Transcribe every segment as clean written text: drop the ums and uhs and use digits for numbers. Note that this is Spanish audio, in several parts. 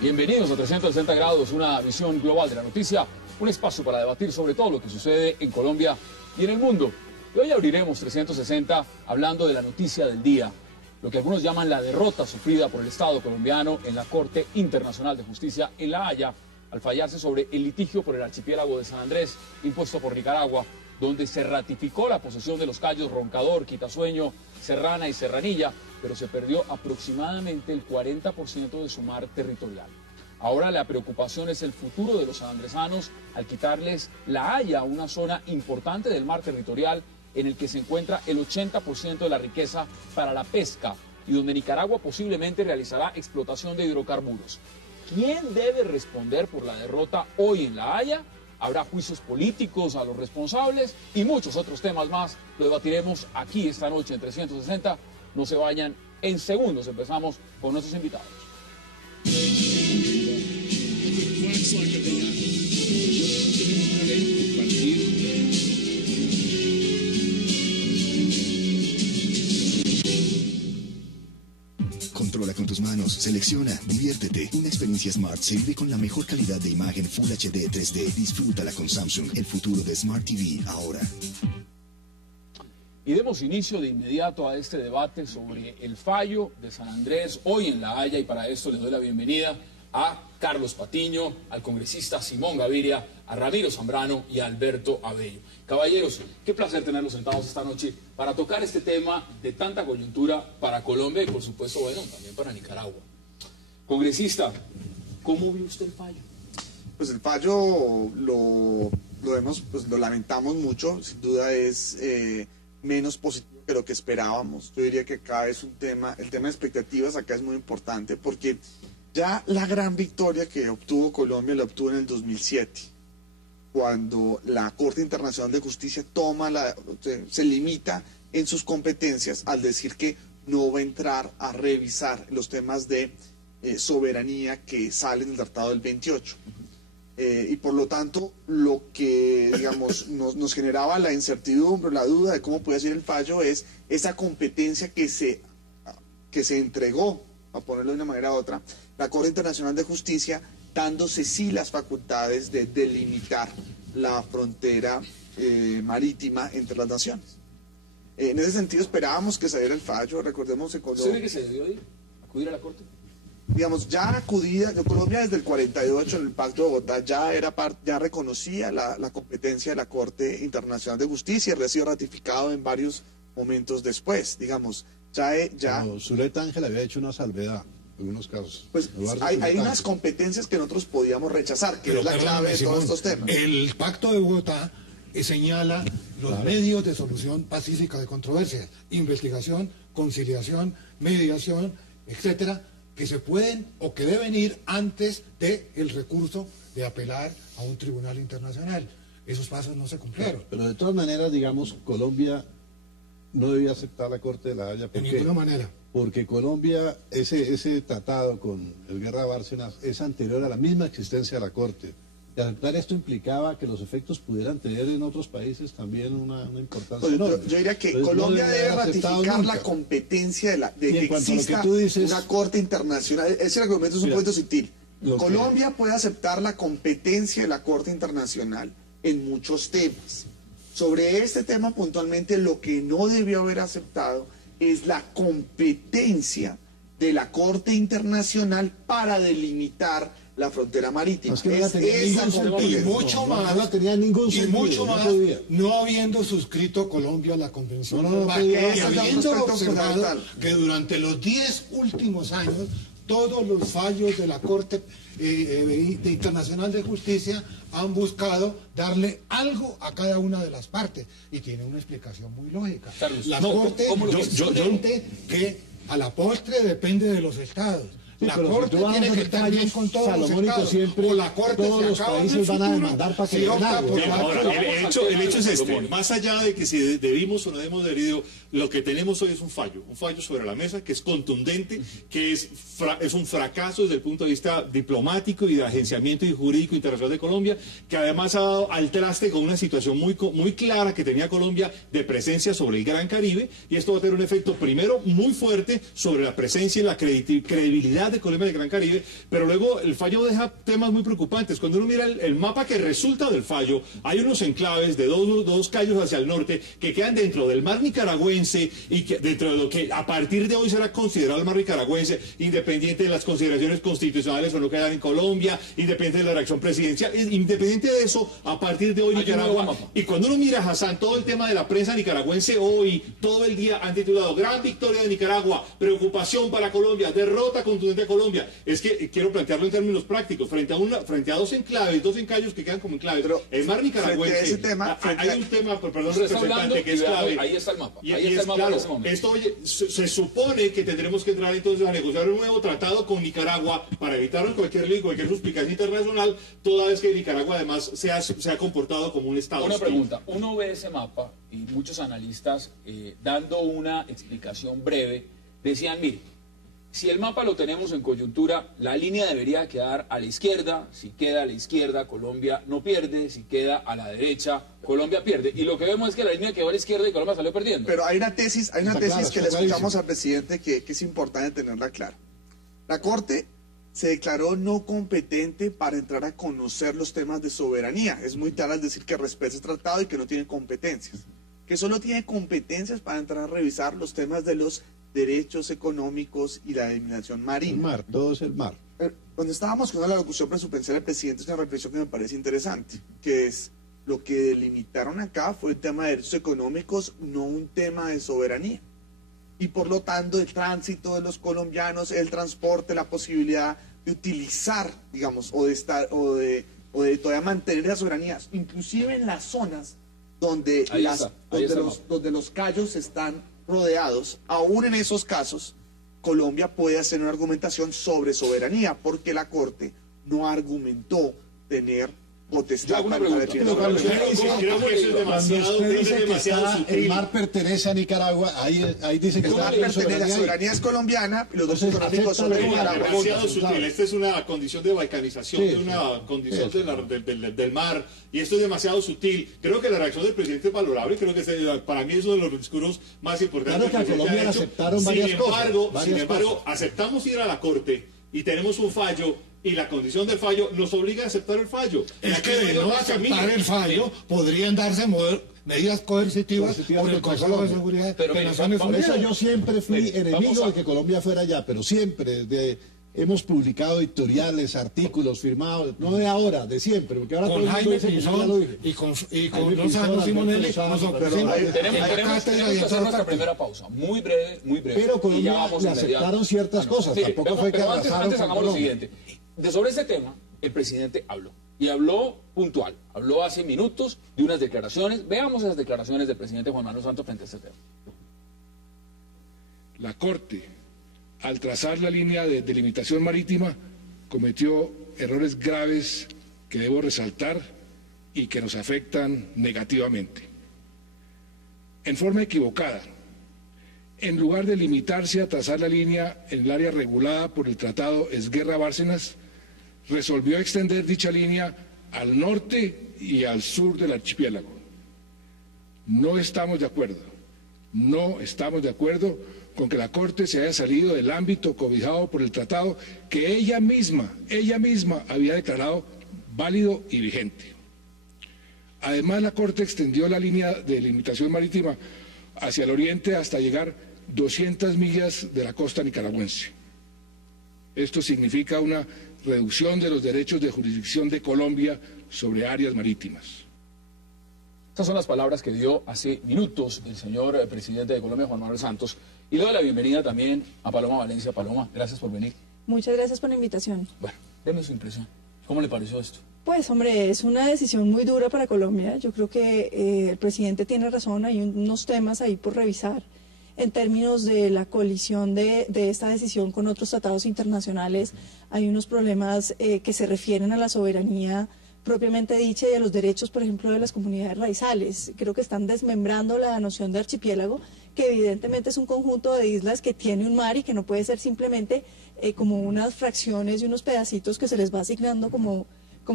Bienvenidos a 360 grados, una visión global de la noticia, un espacio para debatir sobre todo lo que sucede en Colombia y en el mundo. Y hoy abriremos 360 hablando de la noticia del día, lo que algunos llaman la derrota sufrida por el Estado colombiano en la Corte Internacional de Justicia en La Haya, al fallarse sobre el litigio por el archipiélago de San Andrés impuesto por Nicaragua, donde se ratificó la posesión de los cayos Roncador, Quitasueño, Serrana y Serranilla, pero se perdió aproximadamente el 40% de su mar territorial. Ahora la preocupación es el futuro de los sanandresanos al quitarles La Haya, una zona importante del mar territorial en el que se encuentra el 80% de la riqueza para la pesca y donde Nicaragua posiblemente realizará explotación de hidrocarburos. ¿Quién debe responder por la derrota hoy en La Haya? Habrá juicios políticos a los responsables y muchos otros temas más. Lo debatiremos aquí esta noche en 360. No se vayan, en segundos empezamos con nuestros invitados. Controla con tus manos, selecciona, diviértete. Una experiencia Smart se vive con la mejor calidad de imagen Full HD 3D. Disfrútala con Samsung, el futuro de Smart TV ahora. Y demos inicio de inmediato a este debate sobre el fallo de San Andrés hoy en La Haya, y para esto les doy la bienvenida a Carlos Patiño, al congresista Simón Gaviria, a Ramiro Zambrano y a Alberto Abello. Caballeros, qué placer tenerlos sentados esta noche para tocar este tema de tanta coyuntura para Colombia y por supuesto, bueno, también para Nicaragua. Congresista, ¿cómo vio usted el fallo? Pues el fallo lo vemos, pues lo lamentamos mucho, sin duda es menos positivo que lo que esperábamos. Yo diría que acá es un tema, el tema de expectativas acá es muy importante porque ya la gran victoria que obtuvo Colombia la obtuvo en el 2007, cuando la Corte Internacional de Justicia se limita en sus competencias al decir que no va a entrar a revisar los temas de soberanía que salen del Tratado del 28. Y por lo tanto, lo que, digamos, nos generaba la incertidumbre, la duda de cómo puede ser el fallo es esa competencia que se entregó, a ponerlo de una manera u otra, la Corte Internacional de Justicia, dándose sí las facultades de delimitar la frontera marítima entre las naciones. En ese sentido esperábamos que saliera el fallo. Recordemos que Colombia... ¿Usted cree que se debió acudir a la Corte? Digamos, ya acudida, Colombia desde el 48 en el Pacto de Bogotá ya reconocía la competencia de la Corte Internacional de Justicia, había sido ratificado en varios momentos después, digamos, No, Zuleta Ángel había hecho una salvedad en unos casos. Pues hay unas competencias que nosotros podíamos rechazar, que es la clave de todos estos temas. El Pacto de Bogotá señala los medios de solución pacífica de controversias, investigación, conciliación, mediación, etcétera, que se pueden o que deben ir antes del recurso de apelar a un tribunal internacional. Esos pasos no se cumplieron. Pero de todas maneras, digamos, Colombia no debía aceptar la Corte de La Haya. De ninguna manera. Porque Colombia, ese tratado con el Guerra Bárcenas es anterior a la misma existencia de la Corte. Y aceptar esto implicaba que los efectos pudieran tener en otros países también una importancia pues enorme. Yo diría que entonces, Colombia debe ratificar la competencia de que exista una Corte Internacional. Ese argumento es un poquito sutil. Colombia puede aceptar la competencia de la Corte Internacional en muchos temas. Sobre este tema puntualmente, lo que no debió haber aceptado es la competencia de la Corte Internacional para delimitar la frontera marítima. Es que no la tenía ningún sentido. Y mucho más, no tenía ningún sentido, y mucho más, no habiendo suscrito Colombia la Convención y habiendo observado que durante los 10 últimos años todos los fallos de la Corte Internacional de Justicia han buscado darle algo a cada una de las partes y tiene una explicación muy lógica. Carlos, La Corte siente que a la postre depende de los estados. Sí, la pero Corte si tú vas a tiene que hacer estar bien fallos con todos los salomónicos estados. siempre, O la Corte todos se los acaba en el países van a futuro, demandar para que si den opta algo. por Bien, la ahora, Corte. el hecho es este, más allá de que si debimos o no debemos de herido, lo que tenemos hoy es un fallo sobre la mesa que es contundente, que es un fracaso desde el punto de vista diplomático y de agenciamiento y jurídico internacional de Colombia, que además ha dado al traste con una situación muy clara que tenía Colombia de presencia sobre el Gran Caribe, y esto va a tener un efecto primero muy fuerte sobre la presencia y la credibilidad de Colombia en el Gran Caribe, pero luego el fallo deja temas muy preocupantes. Cuando uno mira el mapa que resulta del fallo, hay unos enclaves de dos cayos hacia el norte que quedan dentro del mar nicaragüense y que dentro de lo que a partir de hoy será considerado el mar nicaragüense, independiente de las consideraciones constitucionales o no que hayan en Colombia, independiente de la reacción presidencial, independiente de eso, a partir de hoy Nicaragua, y cuando uno mira, Hassan, todo el tema de la prensa nicaragüense hoy, todo el día han titulado Gran victoria de Nicaragua, preocupación para Colombia, derrota contundente a Colombia. Es que quiero plantearlo en términos prácticos, frente a dos enclaves, dos encallos que quedan como enclaves, pero el mar nicaragüense, ese tema, hay un tema, perdón, representante, que es clave. Ahí está el mapa. Y Ahí está el mapa claro, en ese momento. esto se supone que tendremos que entrar entonces a negociar un nuevo tratado con Nicaragua para evitar cualquier suspicacia internacional, toda vez que Nicaragua además se ha comportado como un Estado Una hostil. pregunta, uno ve ese mapa y muchos analistas dando una explicación breve decían, mire, si el mapa lo tenemos en coyuntura, la línea debería quedar a la izquierda, si queda a la izquierda Colombia no pierde, si queda a la derecha Colombia pierde, y lo que vemos es que la línea quedó a la izquierda y Colombia salió perdiendo. Pero hay una tesis Está claro, que le está escuchamos clarísimo. al presidente que es importante tenerla clara. La Corte se declaró no competente para entrar a conocer los temas de soberanía. Es muy claro al decir que respeta ese tratado y que no tiene competencias. Que solo tiene competencias para entrar a revisar los temas de los derechos económicos y la denominación El marina. mar, todo es el mar. Cuando estábamos con la locución presidencial del presidente, es una reflexión que me parece interesante, que es lo que delimitaron acá fue el tema de derechos económicos, no un tema de soberanía. Y por lo tanto, el tránsito de los colombianos, el transporte, la posibilidad de utilizar, digamos, o de todavía mantener las soberanías, inclusive en las zonas donde, donde los cayos están rodeados, aún en esos casos, Colombia puede hacer una argumentación sobre soberanía, porque la Corte no argumentó tener potestad para definir soberanía. Creo que eso es Cuando usted dice que demasiado el sutil. mar pertenece a Nicaragua, ahí dice que El está mar en pertenece, la soberanía. soberanía es colombiana y los dos Entonces, económicos son de acepta la Nicaragua. Demasiado sutil. Esta es una condición de balcanización, Sí, de una sí. condición Sí. del mar, y esto es demasiado sutil. Creo que la reacción del presidente es valorable, creo que para mí es uno de los discursos más importantes. Claro que a el presidente Colombia ha le hecho. aceptaron varias cosas, Sin embargo, aceptamos ir a la Corte y tenemos un fallo, y la condición del fallo nos obliga a aceptar el fallo. Es Aquí que no hay de no otro aceptar camino. el fallo, podrían darse medidas coercitivas por el contra Consejo de Colombia. Seguridad Pero de mire, Naciones vamos- Por eso Unidas. yo siempre fui Mire, enemigo vamos a- de que Colombia fuera allá, pero siempre, hemos publicado editoriales, artículos firmados, no de ahora, de siempre, porque ahora todo Con el mundo Jaime dice que ya lo Pinzón dije. y con Jaime Gonzalo Pinzón, Simonelli Alberto nos Lozano, ofrecimos pero Tenemos a la que cátedra y hacer a nuestra toda parte. primera pausa, muy breve, Pero y Colombia ya vamos le inmediato. aceptaron ciertas cosas, Sí, tampoco fue que pero antes arrasaron hagamos con lo Colombia. siguiente. Sobre ese tema, el presidente habló, y habló puntual, habló hace minutos de unas declaraciones. Veamos esas declaraciones del presidente Juan Manuel Santos frente a este tema. La Corte, al trazar la línea de delimitación marítima, cometió errores graves que debo resaltar y que nos afectan negativamente. En forma equivocada, en lugar de limitarse a trazar la línea en el área regulada por el Tratado Esguerra-Bárcenas, resolvió extender dicha línea al norte y al sur del archipiélago. No estamos de acuerdo con que la Corte se haya salido del ámbito cobijado por el tratado que ella misma había declarado válido y vigente. Además, la Corte extendió la línea de limitación marítima hacia el oriente hasta llegar 200 millas de la costa nicaragüense. Esto significa una reducción de los derechos de jurisdicción de Colombia sobre áreas marítimas. Estas son las palabras que dio hace minutos el señor presidente de Colombia, Juan Manuel Santos. Y le doy la bienvenida también a Paloma Valencia. Paloma, gracias por venir. Muchas gracias por la invitación. Bueno, deme su impresión. ¿Cómo le pareció esto? Pues hombre, es una decisión muy dura para Colombia. Yo creo que el presidente tiene razón, hay unos temas ahí por revisar. en términos de la colisión de esta decisión con otros tratados internacionales. Hay unos problemas que se refieren a la soberanía propiamente dicha y a los derechos, por ejemplo, de las comunidades raizales. Creo que están desmembrando la noción de archipiélago, que evidentemente es un conjunto de islas que tiene un mar y que no puede ser simplemente como unas fracciones y unos pedacitos que se les va asignando como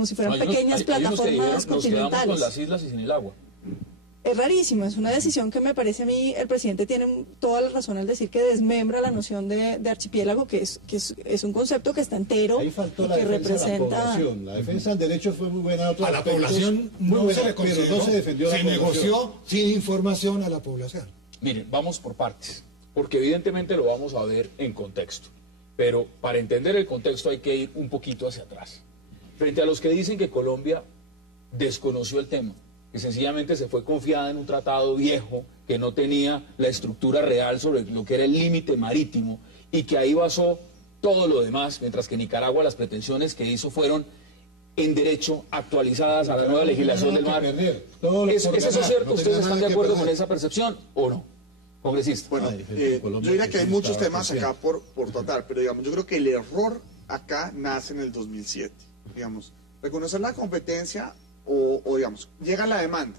si fueran pequeñas plataformas continentales. Nos quedamos con las islas y sin el agua. Es rarísimo, es una decisión que me parece a mí, el presidente tiene toda la razón al decir que desmembra la noción de archipiélago, que es un concepto que está entero. Ahí faltó y la que defensa de la representa... población. La defensa del derecho fue muy buena. A la población no se le consideró, pero no se defendió se la población. negoció sin información a la población. Miren, vamos por partes, porque evidentemente lo vamos a ver en contexto. Pero para entender el contexto hay que ir un poquito hacia atrás. Frente a los que dicen que Colombia desconoció el tema, que sencillamente se fue confiada en un tratado viejo que no tenía la estructura real sobre lo que era el límite marítimo y que ahí basó todo lo demás, mientras que Nicaragua las pretensiones que hizo fueron en derecho actualizadas a la nueva legislación del mar. ¿Es eso cierto? ¿Ustedes están de acuerdo con esa percepción o no, congresista? Bueno, yo diría que hay muchos temas acá por tratar, pero digamos, yo creo que el error acá nace en el 2007. Digamos, reconocer la competencia o digamos, llega la demanda.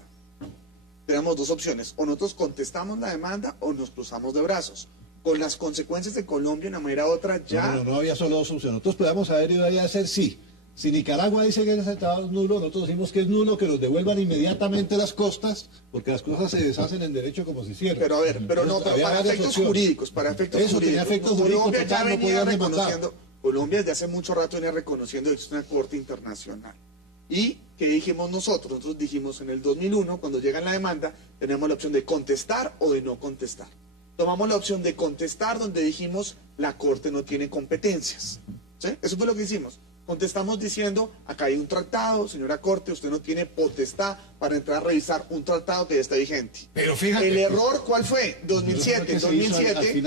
Tenemos dos opciones, o nosotros contestamos la demanda o nos cruzamos de brazos. Con las consecuencias de Colombia, de una manera u otra, ya... No había solo dos opciones. Nosotros podíamos haber ido ahí a hacer sí. Si Nicaragua dice que ese tratado es nulo, nosotros decimos que es nulo, que nos devuelvan inmediatamente las costas, porque las cosas se deshacen en derecho como si hicieran. Pero a ver, pero para efectos jurídicos, Colombia ya venía reconociendo, Colombia desde hace mucho rato venía reconociendo que es una corte internacional. ¿Y qué dijimos nosotros? Nosotros dijimos en el 2001, cuando llega la demanda, tenemos la opción de contestar o de no contestar. Tomamos la opción de contestar, donde dijimos, la corte no tiene competencias. ¿Sí? Eso fue lo que hicimos. Contestamos diciendo, acá hay un tratado, señora Corte, usted no tiene potestad para entrar a revisar un tratado que ya está vigente. Pero fíjate... ¿El error cuál fue? 2007. En 2007,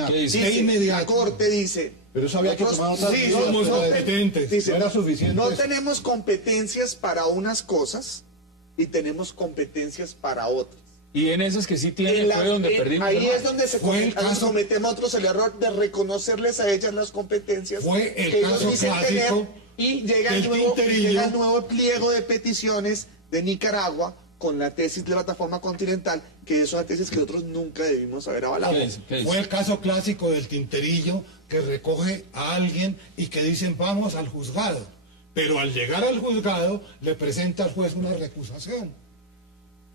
la Corte dice... Pero eso había que tomar otras medidas. Somos competentes. Dice, no era suficiente. No tenemos competencias para unas cosas y tenemos competencias para otras. Y en esas que sí tienen fue donde perdimos. Ahí es donde cometemos otros el error de reconocerles a ellas las competencias. Fue el caso clásico. Y llega el nuevo pliego de peticiones de Nicaragua con la tesis de la plataforma continental, que es una tesis que nosotros nunca debimos haber avalado. ¿Qué dice? Fue el caso clásico del tinterillo que recoge a alguien y que dicen vamos al juzgado. Pero al llegar al juzgado le presenta al juez una recusación.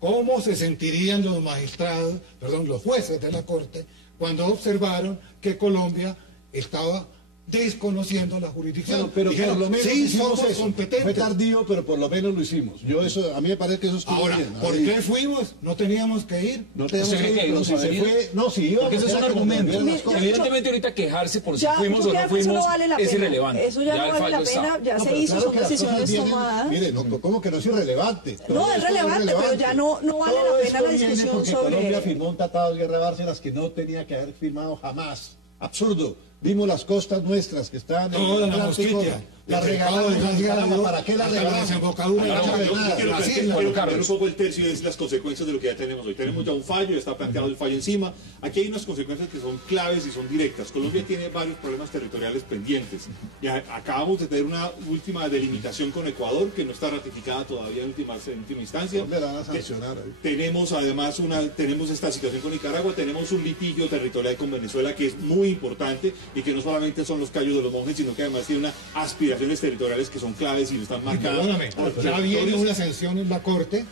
¿Cómo se sentirían los magistrados, los jueces de la Corte, cuando observaron que Colombia estaba desconociendo la jurisdicción? Pero dijeron, por lo menos sí, hicimos somos eso. competentes. Fue tardío, pero por lo menos lo hicimos. A mí me parece que eso estuvo Ahora, bien. ¿por qué fuimos? ¿No teníamos que ir? No teníamos que ir, que pero si se fue... No, si íbamos... Porque ese es un era que nos argumento. devolvieran las cosas. Evidentemente ahorita quejarse por si Ya, fuimos o no eso fuimos no vale la es pena. irrelevante. Eso ya no el vale la fallo está. pena, ya No, se pero hizo, claro son que las cosas decisiones vienen- tomadas. Mire, ¿cómo que no es irrelevante? No, es relevante, pero ya no vale Todo la pena esto la viene discusión porque sobre... Colombia firmó un tratado de guerra Bárcenas que no tenía que haber firmado jamás. Absurdo. Dimos las costas nuestras que están en Toda el la Atlántico, mosquitia. la El regalamos. mercado de gas Caramba, ¿para qué la hasta la regalamos? desembocadura de la Yo quiero Las cambiar un poco el tercio de las consecuencias de lo que ya tenemos hoy. Tenemos ya un fallo, ya está planteado el fallo encima. Aquí hay unas consecuencias que son claves y son directas. Colombia tiene varios problemas territoriales pendientes. Ya acabamos de tener una última delimitación con Ecuador, que no está ratificada todavía en última instancia. ¿Dónde la van a sancionar ahí? Tenemos además tenemos esta situación con Nicaragua, tenemos un litigio territorial con Venezuela que es muy importante y que no solamente son los callos de los monjes, sino que además tiene unas aspiraciones territoriales que son claves y están marcadas. Perdóname, ya viene una sanción en la Corte,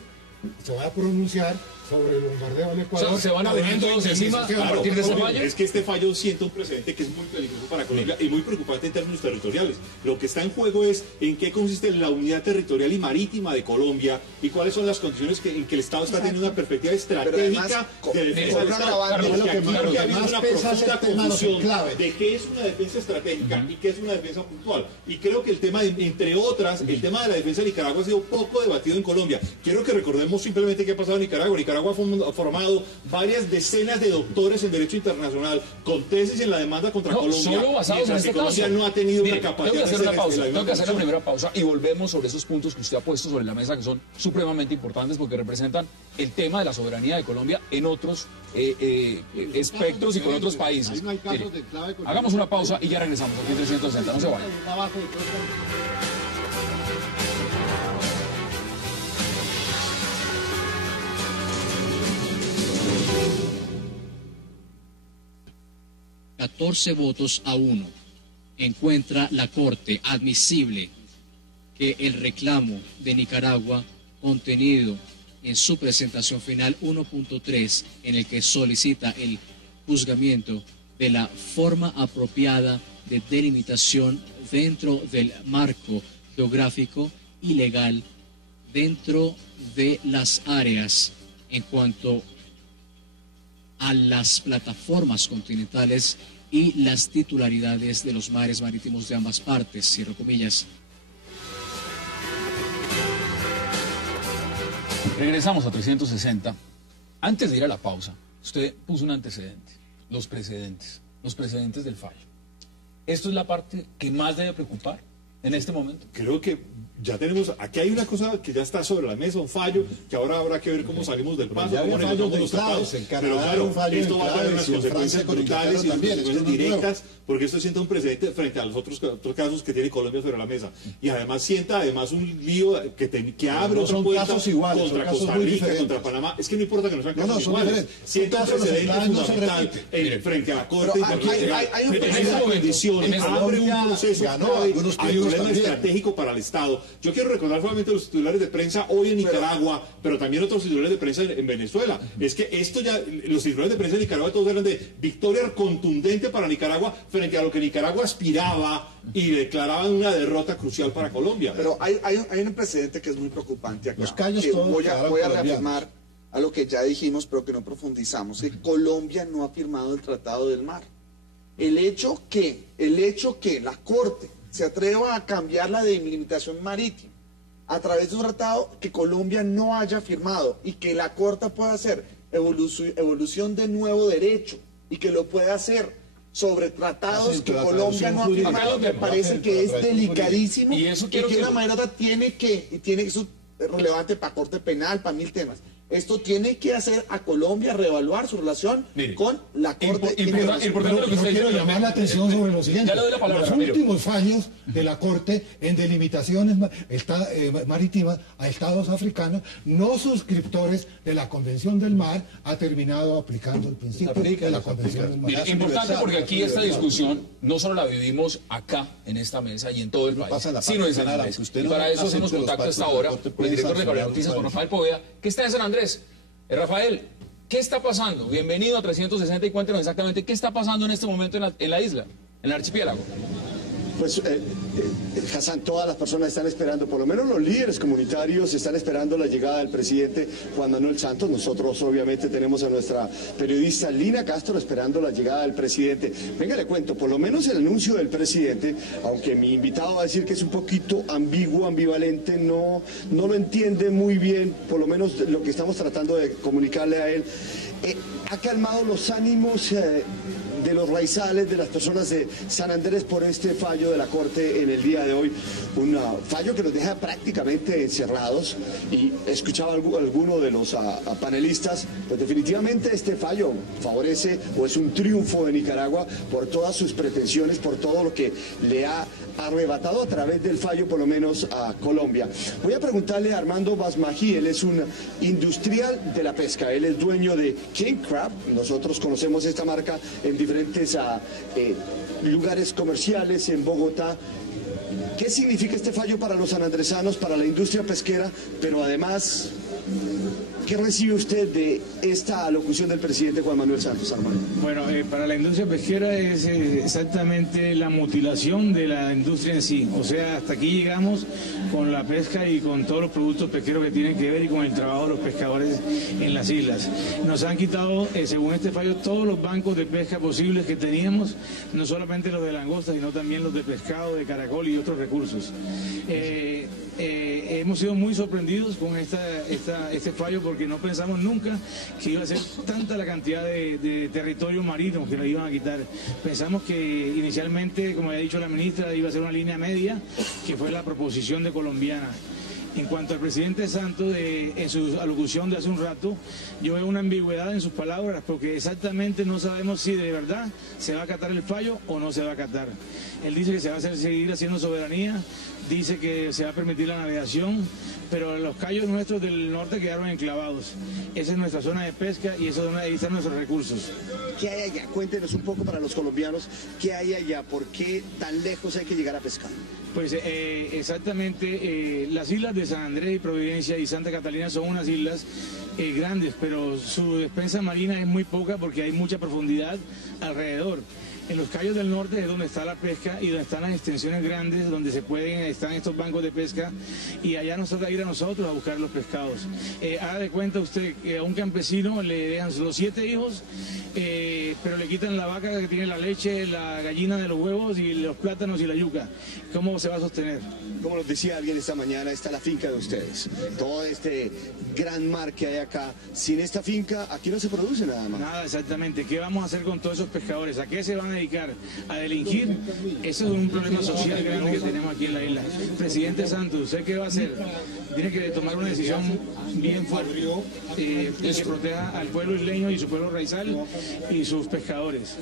se va a pronunciar sobre el bombardeo en Ecuador. O sea, se van a venir todos encima a partir de ese fallo. Es que este fallo sienta un precedente que es muy peligroso para Colombia y muy preocupante en términos territoriales. Lo que está en juego es en qué consiste la unidad territorial y marítima de Colombia y cuáles son las condiciones en que el Estado está teniendo una perspectiva estratégica de defensa del Estado. Carlos, Porque aquí lo que ha habido más una pesa es profunda el tema de los confusión enclaves. de qué es una defensa estratégica y qué es una defensa puntual. Y creo que el tema, entre otras, el tema de la defensa de Nicaragua ha sido poco debatido en Colombia. Quiero que recordemos simplemente qué ha pasado en Nicaragua. Nicaragua ha formado varias decenas de doctores en Derecho Internacional con tesis en la demanda contra Colombia. Solo basados en este Colombia caso. no ha tenido Mire, una capacidad tengo que hacer una pausa, de tengo que hacer la primera pausa y volvemos sobre esos puntos que usted ha puesto sobre la mesa que son supremamente importantes porque representan el tema de la soberanía de Colombia en otros espectros y con otros países. Mire, hagamos una pausa y ya regresamos aquí en 360, no se vayan. $14-1 encuentra la Corte admisible que el reclamo de Nicaragua contenido en su presentación final 1.3 en el que solicita el juzgamiento de la forma apropiada de delimitación dentro del marco geográfico y legal dentro de las áreas en cuanto a las plataformas continentales y las titularidades de los mares marítimos de ambas partes, cierro comillas. Regresamos a 360. Antes de ir a la pausa, usted puso un antecedente, los precedentes del fallo. ¿Esto es la parte que más debe preocupar en este momento? Creo que ya tenemos, aquí hay una cosa que ya está sobre la mesa, un fallo, que ahora habrá que ver cómo salimos del paso, cómo retomamos los tratados, pero claro, esto va a tener unas consecuencias brutales y consecuencias directas, porque esto sienta un precedente frente a los otros casos que tiene Colombia sobre la mesa, y además sienta un lío que abre otra puerta contra Costa Rica, contra Panamá, es que no importa que no sean casos iguales, sienta un precedente fundamental frente a la Corte Internacional, en esa condición, abre un proceso clave, hay un problema estratégico para el Estado. Yo quiero recordar solamente los titulares de prensa hoy en Nicaragua, pero también otros titulares de prensa en Venezuela. Es que esto ya, los titulares de prensa de Nicaragua todos hablan de victoria contundente para Nicaragua frente a lo que Nicaragua aspiraba y declaraban una derrota crucial para Colombia. Pero hay un precedente que es muy preocupante acá. Los callos que todos voy a colombianos. reafirmar a lo que ya dijimos, pero que no profundizamos. Que Colombia no ha firmado el Tratado del Mar. El hecho que la Corte se atreva a cambiar la delimitación marítima a través de un tratado que Colombia no haya firmado y que la Corte pueda hacer evolución de nuevo derecho y que lo pueda hacer sobre tratados que Colombia no ha firmado, me parece que es delicadísimo y que de una manera u otra tiene que eso es relevante para Corte Penal, para 1000 temas. Esto tiene que hacer a Colombia reevaluar su relación con la Corte Internacional. Yo quiero llamar la atención sobre lo siguiente. Ya le doy la palabra, los últimos fallos de la Corte en delimitaciones marítimas a estados africanos no suscriptores de la Convención del Mar ha terminado aplicando el principio de la Convención del Mar. Mire, importante porque aquí esta discusión no solo la vivimos acá en esta mesa y en todo el país, sino en San Andrés. Y para eso hacemos contacto a esta hora con el director de Cablea Noticias, con Rafael Poveda, que está en San Andrés. Rafael, ¿qué está pasando? Bienvenido a 360 y cuéntenos exactamente qué está pasando en este momento en la isla, en el archipiélago. Pues, Hassan, todas las personas están esperando, por lo menos los líderes comunitarios están esperando la llegada del presidente Juan Manuel Santos. Nosotros obviamente tenemos a nuestra periodista Lina Castro esperando la llegada del presidente. Venga, le cuento, por lo menos el anuncio del presidente, aunque mi invitado va a decir que es un poquito ambiguo, ambivalente, no lo entiende muy bien, por lo menos lo que estamos tratando de comunicarle a él. Ha calmado los ánimos de los raizales, de las personas de San Andrés por este fallo de la Corte en el día de hoy. Un fallo que los deja prácticamente encerrados, y escuchaba alguno de los panelistas, pues definitivamente este fallo favorece o es un triunfo de Nicaragua por todas sus pretensiones, por todo lo que le ha arrebatado a través del fallo por lo menos a Colombia. Voy a preguntarle a Armando Basmají, él es un industrial de la pesca, él es dueño de King Crab, nosotros conocemos esta marca en diferentes lugares comerciales en Bogotá. ¿Qué significa este fallo para los sanandresanos, para la industria pesquera, pero además, qué recibe usted de esta alocución del presidente Juan Manuel Santos, Armando? Bueno, para la industria pesquera es exactamente la mutilación de la industria en sí. O sea, hasta aquí llegamos con la pesca y con todos los productos pesqueros que tienen que ver y con el trabajo de los pescadores en las islas. Nos han quitado, según este fallo, todos los bancos de pesca posibles que teníamos, no solamente los de langosta, sino también los de pescado, de caracol y otros recursos. hemos sido muy sorprendidos con este fallo, porque no pensamos nunca que iba a ser tanta la cantidad de territorio marítimo que nos iban a quitar. Pensamos que inicialmente, como había dicho la ministra, iba a ser una línea media, que fue la proposición de colombiana. En cuanto al presidente Santos, en su alocución de hace un rato, yo veo una ambigüedad en sus palabras, porque exactamente no sabemos si de verdad se va a acatar el fallo o no se va a acatar. Él dice que se va a seguir haciendo soberanía, dice que se va a permitir la navegación, pero los cayos nuestros del norte quedaron enclavados. Esa es nuestra zona de pesca y ahí están nuestros recursos. ¿Qué hay allá? Cuéntenos un poco para los colombianos, ¿qué hay allá? ¿Por qué tan lejos hay que llegar a pescar? Pues exactamente, las islas de San Andrés y Providencia y Santa Catalina son unas islas grandes, pero su despensa marina es muy poca porque hay mucha profundidad alrededor. En los cayos del norte es donde está la pesca y donde están las extensiones grandes, donde están estos bancos de pesca, y allá nos toca ir a nosotros a buscar los pescados. Haga de cuenta usted que a un campesino le dejan los 7 hijos, pero le quitan la vaca que tiene la leche, la gallina de los huevos y los plátanos y la yuca. ¿Cómo se va a sostener? Como nos decía alguien esta mañana, está la finca de ustedes. Todo este gran mar que hay acá. Sin esta finca, aquí no se produce nada más. Nada, exactamente. ¿Qué vamos a hacer con todos esos pescadores? ¿A qué se van a dedicar? ¿A delinquir? Eso es un problema social grande que tenemos aquí en la isla. Presidente Santos, ¿usted qué va a hacer? Tiene que tomar una decisión bien fuerte que proteja al pueblo isleño y su pueblo raizal y sus pescadores.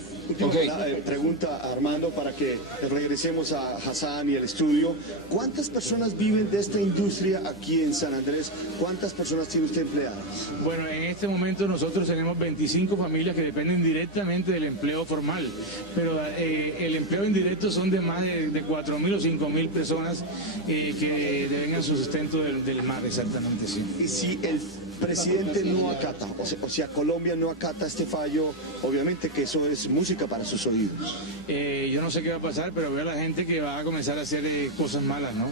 Pregunta a Armando para que regresemos a Hassan y el estudio. ¿Cuántas personas viven de esta industria aquí en San Andrés? ¿Cuántas personas tiene usted empleadas? Bueno, en este momento nosotros tenemos 25 familias que dependen directamente del empleo formal, pero el empleo indirecto son de más de 4.000 o 5.000 personas que devengan su sustento del mar, exactamente, sí. Y si el presidente no acata, o sea, Colombia no acata este fallo, obviamente que eso es música para sus oídos. Yo no sé qué va a pasar, pero veo a la gente que va a comenzar a hacer cosas malas, ¿no?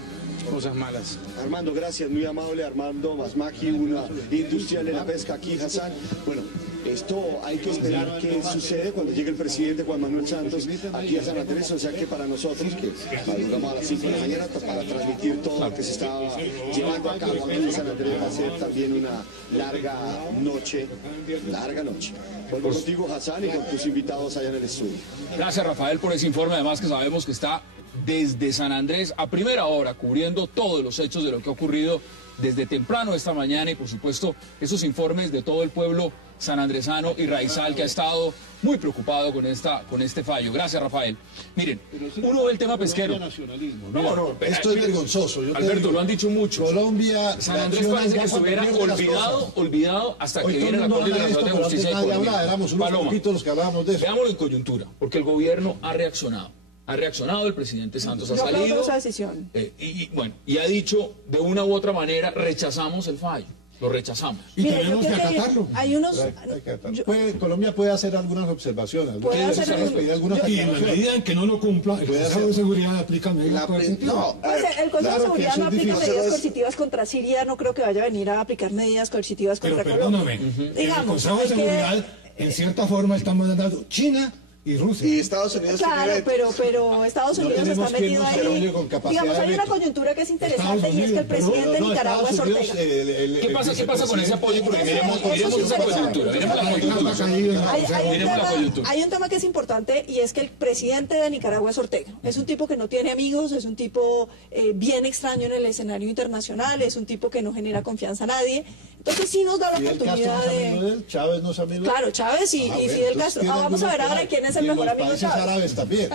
Cosas malas. Armando, gracias, muy amable. Armando Basmaki, una industrial de la pesca aquí, Hassan. Bueno, esto hay que esperar qué sucede cuando llegue el presidente Juan Manuel Santos aquí a San Andrés, o sea que para nosotros, que madrugamos a las 5 de la mañana para transmitir todo lo que se estaba llevando a cabo aquí en San Andrés, va a ser también una larga noche. Vuelvo contigo, Hassan, y con tus invitados allá en el estudio. Gracias, Rafael, por ese informe, además que sabemos que está desde San Andrés a primera hora, cubriendo todos los hechos de lo que ha ocurrido desde temprano esta mañana, y por supuesto esos informes de todo el pueblo sanandresano y raizal que ha estado muy preocupado con este fallo. Gracias, Rafael. Miren, uno ve el tema pesquero. No, esto es vergonzoso. Alberto, lo han dicho mucho. Colombia, San Andrés parece que estuviera olvidado hasta que viene la Corte Internacional de Justicia de Colombia. Éramos unos poquitos los que hablábamos de eso. Veámoslo en coyuntura, porque el gobierno ha reaccionado. Ha reaccionado, el presidente Santos ha salido esa decisión. Y ha dicho de una u otra manera, rechazamos el fallo, lo rechazamos. Y tenemos que acatarlo. Hay unos... Colombia puede hacer algunas observaciones. Y en la medida en que no lo cumpla, el Consejo de Seguridad aplica medidas coercitivas. El Consejo de Seguridad no aplica medidas coercitivas contra Siria, no creo que vaya a venir a aplicar medidas coercitivas contra Colombia. El Consejo de Seguridad, en cierta forma, está mandando China y Rusia. Y Estados Unidos. Claro, pero Estados Unidos está metido ahí. Digamos, hay una coyuntura que es interesante y es que el presidente de Nicaragua es Ortega. ¿Qué pasa con ese apoyo? Porque miremos esa coyuntura. Hay un tema que es importante y es que el presidente de Nicaragua es Ortega. Es un tipo que no tiene amigos, es un tipo bien extraño en el escenario internacional, es un tipo que no genera confianza a nadie. Entonces sí nos da la oportunidad de... Chávez no es amigo. Claro, Chávez y Fidel Castro. Vamos a ver ahora quién es el mejor amigo de Chávez. Árabes también.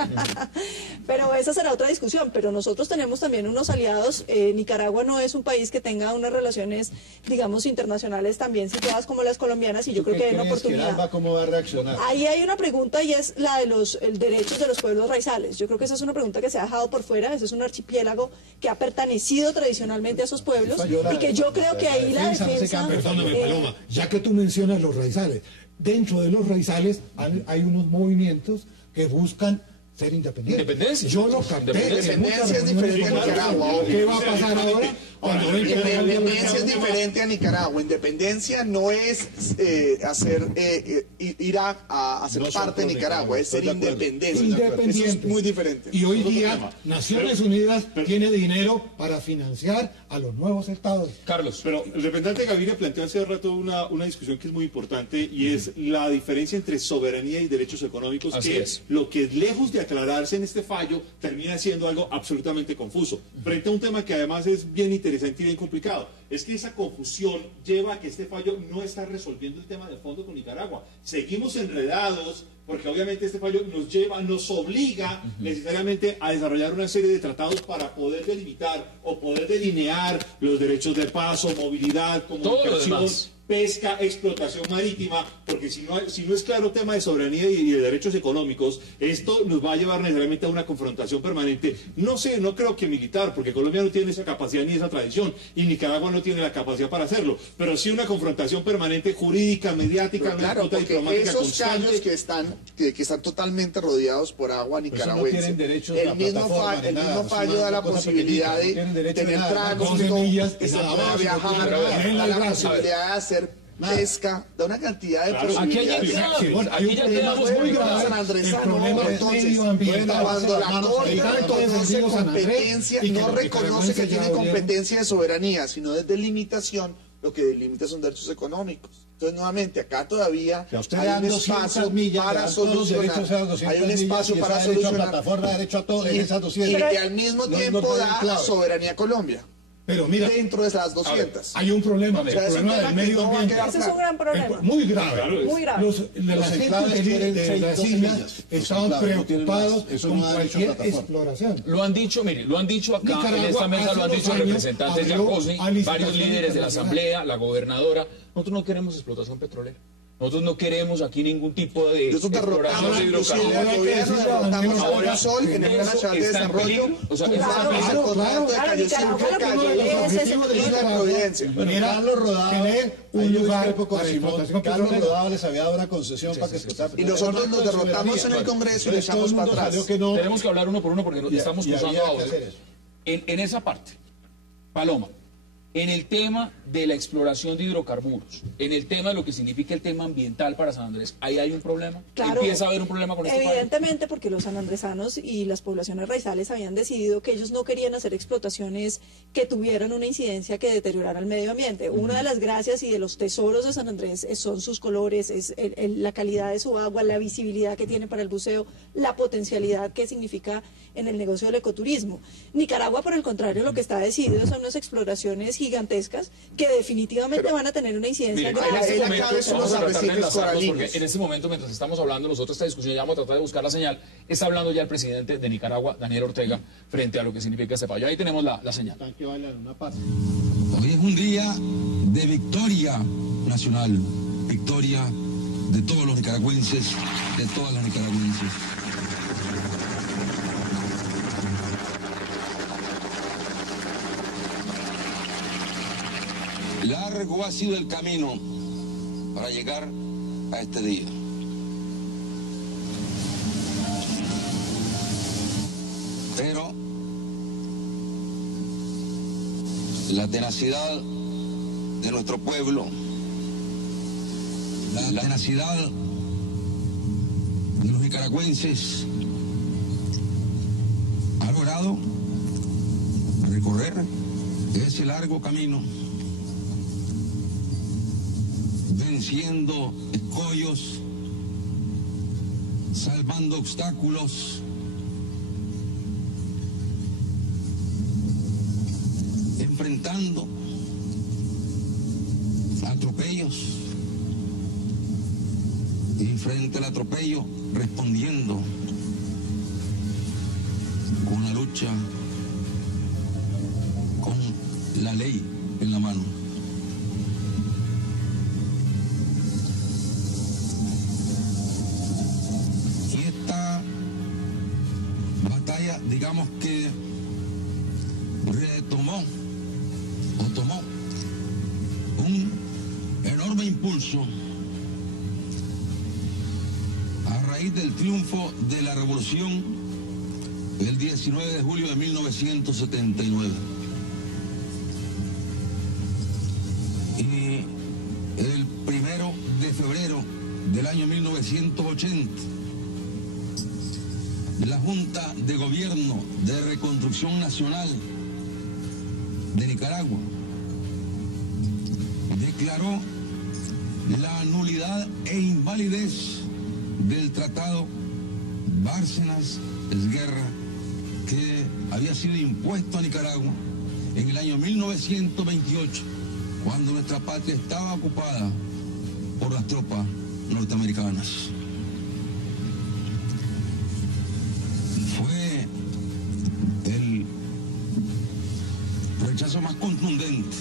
Pero esa será otra discusión. Pero nosotros tenemos también unos aliados. Nicaragua no es un país que tenga unas relaciones, digamos, internacionales también situadas como las colombianas, y yo creo que hay una oportunidad. ¿Cómo va a reaccionar? Ahí hay una pregunta y es la de los derechos de los pueblos raizales. Yo creo que esa es una pregunta que se ha dejado por fuera. Ese es un archipiélago que ha pertenecido tradicionalmente a esos pueblos y que yo creo que ahí la defensa... Perdóname, Paloma, ya que tú mencionas los raizales, dentro de los raizales hay unos movimientos que buscan ser independientes. ¿Independencia? Yo lo capté. Independencia es diferente a Nicaragua. ¿Qué va a pasar ahora? Cuando ven que hay Independencia es diferente a Nicaragua. Independencia no es ir a ser parte de Nicaragua, es ser independencia. Eso es muy diferente. Y hoy día Naciones Unidas tiene dinero para financiar a los nuevos estados. Carlos. Pero el representante Gaviria planteó hace rato una discusión que es muy importante y es la diferencia entre soberanía y derechos económicos, Así que es. lo que lejos de aclararse en este fallo termina siendo algo absolutamente confuso. Frente a un tema que además es bien interesante y bien complicado. Es que esa confusión lleva a que este fallo no está resolviendo el tema de fondo con Nicaragua. Seguimos enredados porque obviamente este fallo nos obliga necesariamente a desarrollar una serie de tratados para poder delimitar o poder delinear los derechos de paso, movilidad, comunicación, pesca, explotación marítima, porque si no es claro tema de soberanía y de derechos económicos, esto nos va a llevar necesariamente a una confrontación permanente. No creo que militar, porque Colombia no tiene esa capacidad ni esa tradición, y Nicaragua no tiene la capacidad para hacerlo, pero sí una confrontación permanente jurídica, mediática, pero claro, una disputa diplomática esos constante. callos que están totalmente rodeados por agua nicaragüense, no tienen derechos el a mismo fallo da la posibilidad de tener tránsito, que se pueda viajar, da la posibilidad de hacer pesca, da una cantidad de posibilidades. Hay un problema muy grave. El problema medioambiental. Cuando la Corte reconoce competencia, no reconoce que tiene competencia de soberanía, sino de delimitación, lo que delimita son derechos económicos. Entonces, nuevamente, acá todavía hay un espacio para solucionar. Hay un espacio para solucionar. Plataforma, derecho a todo, en esas 200. Y que al mismo tiempo da soberanía a Colombia. Pero mira, dentro de esas 200. Hay un problema, el problema del medio ambiente. Ese es un gran problema. Muy grave. Muy grave. La gente de las islas estaban preocupados con cualquier exploración. Lo han dicho, mire, lo han dicho acá en esta mesa, lo han dicho representantes de ACOSI, varios líderes de la Asamblea, la gobernadora. Nosotros no queremos explotación petrolera. Nosotros no queremos aquí ningún tipo de exploración de hidrocarburos. Ahora Sol en el Plan Nacional de Desarrollo, Carlos Rodado les había dado una concesión para que explotaran. Y nosotros nos derrotamos en el Congreso y le echamos para atrás. Tenemos que hablar uno por uno porque estamos cruzando audio. En esa parte, Paloma, en el tema de la exploración de hidrocarburos, en el tema de lo que significa el tema ambiental para San Andrés, ¿ahí hay un problema? Claro, ¿Empieza a haber un problema con este fallo? Evidentemente, porque los sanandresanos y las poblaciones raizales habían decidido que ellos no querían hacer explotaciones que tuvieran una incidencia que deteriorara el medio ambiente. Una de las gracias y de los tesoros de San Andrés son sus colores, es la calidad de su agua, la visibilidad que tiene para el buceo, la potencialidad que significa en el negocio del ecoturismo. Nicaragua, por el contrario, lo que está decidido son unas exploraciones gigantescas que definitivamente van a tener una incidencia grave. En este momento, mientras estamos hablando nosotros esta discusión, ya vamos a tratar de buscar la señal, está hablando ya el presidente de Nicaragua, Daniel Ortega, frente a lo que significa este fallo. Ahí tenemos la señal. Hoy es un día de victoria nacional, victoria de todos los nicaragüenses, de todas las nicaragüenses. Largo ha sido el camino para llegar a este día. Pero la tenacidad de nuestro pueblo, la tenacidad de los nicaragüenses ha logrado recorrer ese largo camino, venciendo escollos, salvando obstáculos, enfrentando atropellos y frente al atropello respondiendo con la lucha, con la ley en la mano. Digamos que tomó un enorme impulso a raíz del triunfo de la revolución del 19 de julio de 1979. el año 1980, la Junta de Gobierno de Reconstrucción Nacional de Nicaragua declaró la nulidad e invalidez del Tratado Bárcenas-Esguerra que había sido impuesto a Nicaragua en el año 1928, cuando nuestra patria estaba ocupada por las tropas norteamericanas. Fue el rechazo más contundente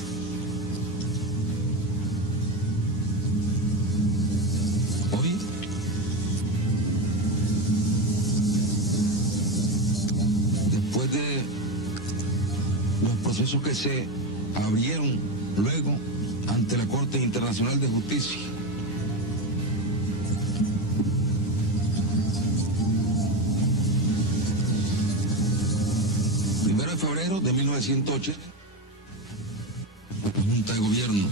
hoy. Después de los procesos que se abrieron luego ante la Corte Internacional de Justicia, de febrero de 1980, la Junta de Gobierno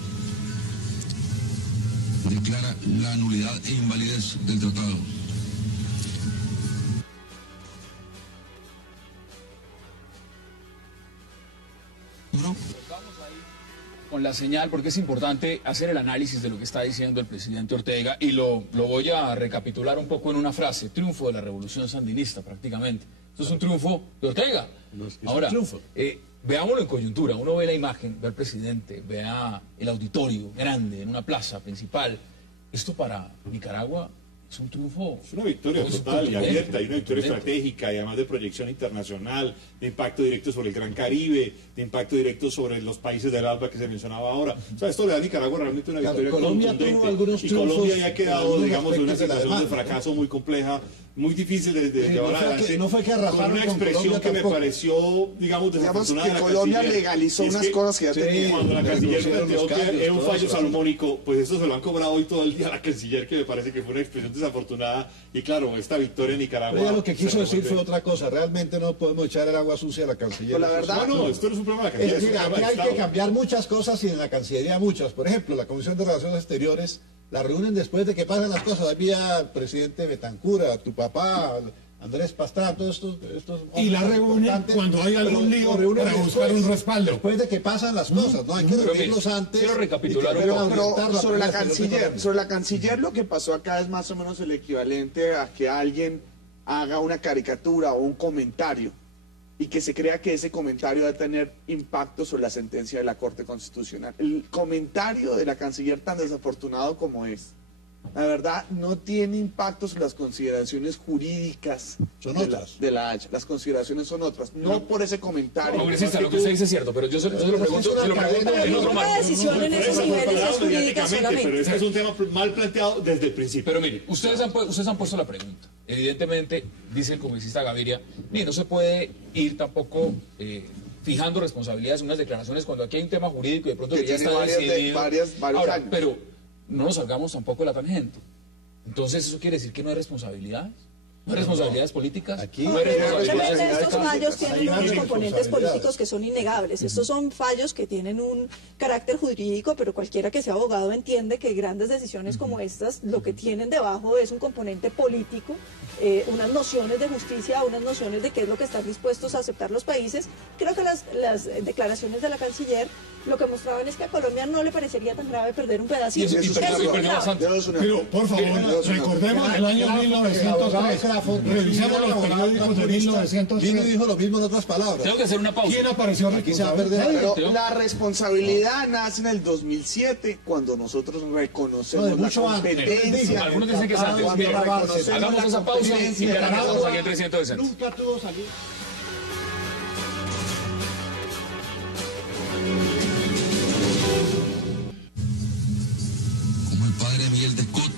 declara la nulidad e invalidez del tratado. Vamos ahí con la señal, porque es importante hacer el análisis de lo que está diciendo el presidente Ortega, y lo voy a recapitular un poco en una frase: triunfo de la revolución sandinista prácticamente. Esto es un triunfo de Ortega. No es que ahora, es un triunfo. Veámoslo en coyuntura. Uno ve la imagen, ve al presidente, ve el auditorio grande en una plaza principal. Esto para Nicaragua es un triunfo. Es una victoria total y abierta, y una victoria estratégica, y además de proyección internacional, de impacto directo sobre el Gran Caribe, de impacto directo sobre los países del ALBA que se mencionaba ahora. O sea, esto le da a Nicaragua realmente una victoria contundente. Algunos y Colombia ya ha quedado, digamos, en una situación de demanda, fracaso muy compleja, muy difícil de llevar adelante. No fue que arrasaron con una expresión que me pareció, digamos, desafortunada de la Colombia canciller. legalizó unas cosas que ya tenía. Cuando la canciller planteó que era un fallo salomónico, pues eso se lo han cobrado hoy todo el día a la canciller, que me parece que fue una expresión desafortunada. Y claro, esta victoria en Nicaragua... Pero ella lo que quiso decir fue otra cosa. Realmente no podemos echar el agua sucia a la Cancillería. Pues la verdad, no, esto no es un problema de la Cancillería. Es decir, aquí hay que cambiar muchas cosas y en la Cancillería muchas. Por ejemplo, la Comisión de Relaciones Exteriores la reúnen después de que pasan las cosas. Había el presidente Betancura, tu papá, Andrés Pastrana, todos estos y la reúnen cuando hay algún lío para buscar un respaldo. Después de que pasan las cosas, no hay que reunirlos antes. Quiero recapitular un Pero poco. sobre la canciller, lo que pasó acá es más o menos el equivalente a que alguien haga una caricatura o un comentario y que se crea que ese comentario va a tener impacto sobre la sentencia de la Corte Constitucional. El comentario de la canciller, tan desafortunado como es, la verdad no tiene impacto sobre las consideraciones jurídicas de la Haya. Las consideraciones son otras, no por ese comentario. Congresista, lo que usted dice es cierto, pero yo se lo pregunto en otro marco. Una decisión en esos niveles es jurídica solamente. Pero este es un tema mal planteado desde el principio. Pero mire, ustedes han puesto la pregunta. Evidentemente, dice el congresista Gaviria, ni no se puede ir tampoco fijando responsabilidades en unas declaraciones cuando aquí hay un tema jurídico y de pronto que ya está decidido. Varios Ahora, años. pero no nos salgamos tampoco de la tangente. Entonces, ¿eso quiere decir que no hay responsabilidades? ¿No hay responsabilidades políticas? Aquí no hay responsabilidades. Realmente estos fallos tienen unos componentes políticos que son innegables. Estos son fallos que tienen un carácter jurídico, pero cualquiera que sea abogado entiende que grandes decisiones como estas lo que tienen debajo es un componente político, unas nociones de justicia, unas nociones de qué es lo que están dispuestos a aceptar los países. Creo que las declaraciones de la canciller lo que mostraban es que a Colombia no le parecería tan grave perder un pedacito. Pero, por favor, recordemos el año 1903. Revisemos los periódicos de 1903. Vino y dijo lo mismo en otras palabras. Tengo que hacer una pausa. ¿Quién apareció Aquí se va a perder. Pero la responsabilidad nace en el 2007, cuando nosotros reconocemos la competencia. Algunos dicen que es antes. Hagamos esa pausa y terminamos aquí en 360. Nunca tuvo salida. Como el padre Miguel de Escot,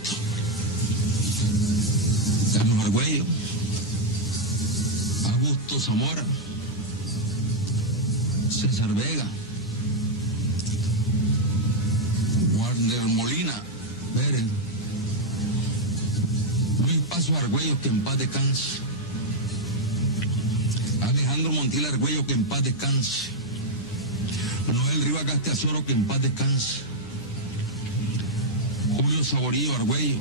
Carlos Argüello, Augusto Zamora, César Vega, Warner Molina Pérez, Luis Paso Argüello, que en paz descanse, Alejandro Montiel Argüello, que en paz descanse, Noel Rivas Gasteazoro, que en paz descanse, Julio Saborío Argüello,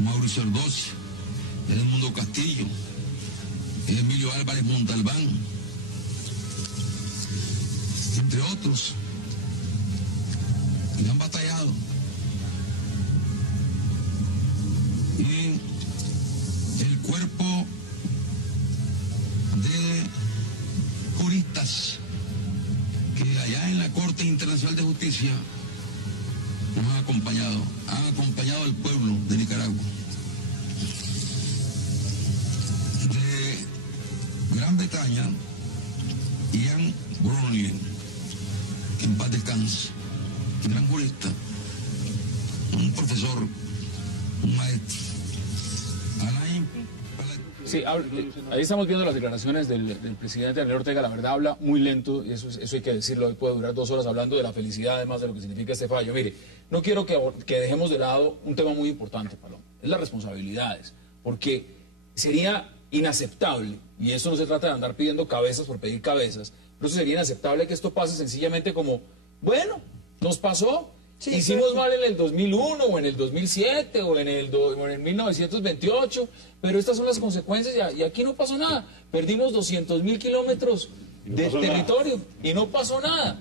Mauricio Ordóñez, Edmundo Castillo, Emilio Álvarez Montalbán, entre otros, y han batallado. Y el cuerpo de juristas que allá en la Corte Internacional de Justicia nos han acompañado al pueblo de Nicaragua. De Gran Bretaña, Ian Groningen, que en paz descanse, gran jurista, un profesor, un maestro. Sí, ahí estamos viendo las declaraciones del presidente Daniel Ortega. La verdad habla muy lento, y eso hay que decirlo. Hoy puede durar 2 horas hablando de la felicidad, además de lo que significa este fallo. Mire, no quiero que dejemos de lado un tema muy importante, Paloma, es las responsabilidades, porque sería inaceptable, y eso no se trata de andar pidiendo cabezas por pedir cabezas, pero eso sería inaceptable que esto pase sencillamente como, bueno, nos pasó. Sí, hicimos mal en el 2001 o en el 2007 o en el 1928, pero estas son las consecuencias y aquí no pasó nada. Perdimos 200.000 kilómetros de territorio y no pasó nada.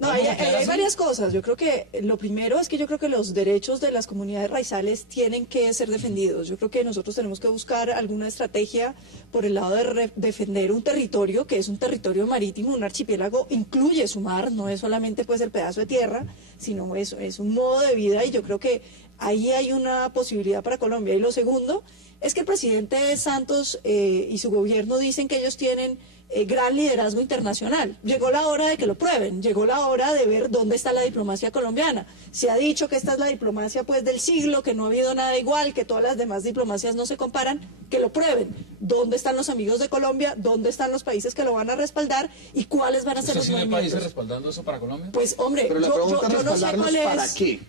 No, hay varias cosas. Yo creo que lo primero es que yo creo que los derechos de las comunidades raizales tienen que ser defendidos. Yo creo que nosotros tenemos que buscar alguna estrategia por el lado de defender un territorio que es un territorio marítimo, un archipiélago, incluye su mar, no es solamente pues el pedazo de tierra, sino es un modo de vida, y yo creo que ahí hay una posibilidad para Colombia. Y lo segundo es que el presidente Santos y su gobierno dicen que ellos tienen gran liderazgo internacional. Llegó la hora de que lo prueben, llegó la hora de ver dónde está la diplomacia colombiana. Se ha dicho que esta es la diplomacia pues del siglo, que no ha habido nada igual, que todas las demás diplomacias no se comparan, que lo prueben. ¿Dónde están los amigos de Colombia? ¿Dónde están los países que lo van a respaldar? ¿Y cuáles van a ser los movimientos? ¿Países respaldando eso para Colombia? Pues hombre, yo no sé cuál es. ¿Para qué?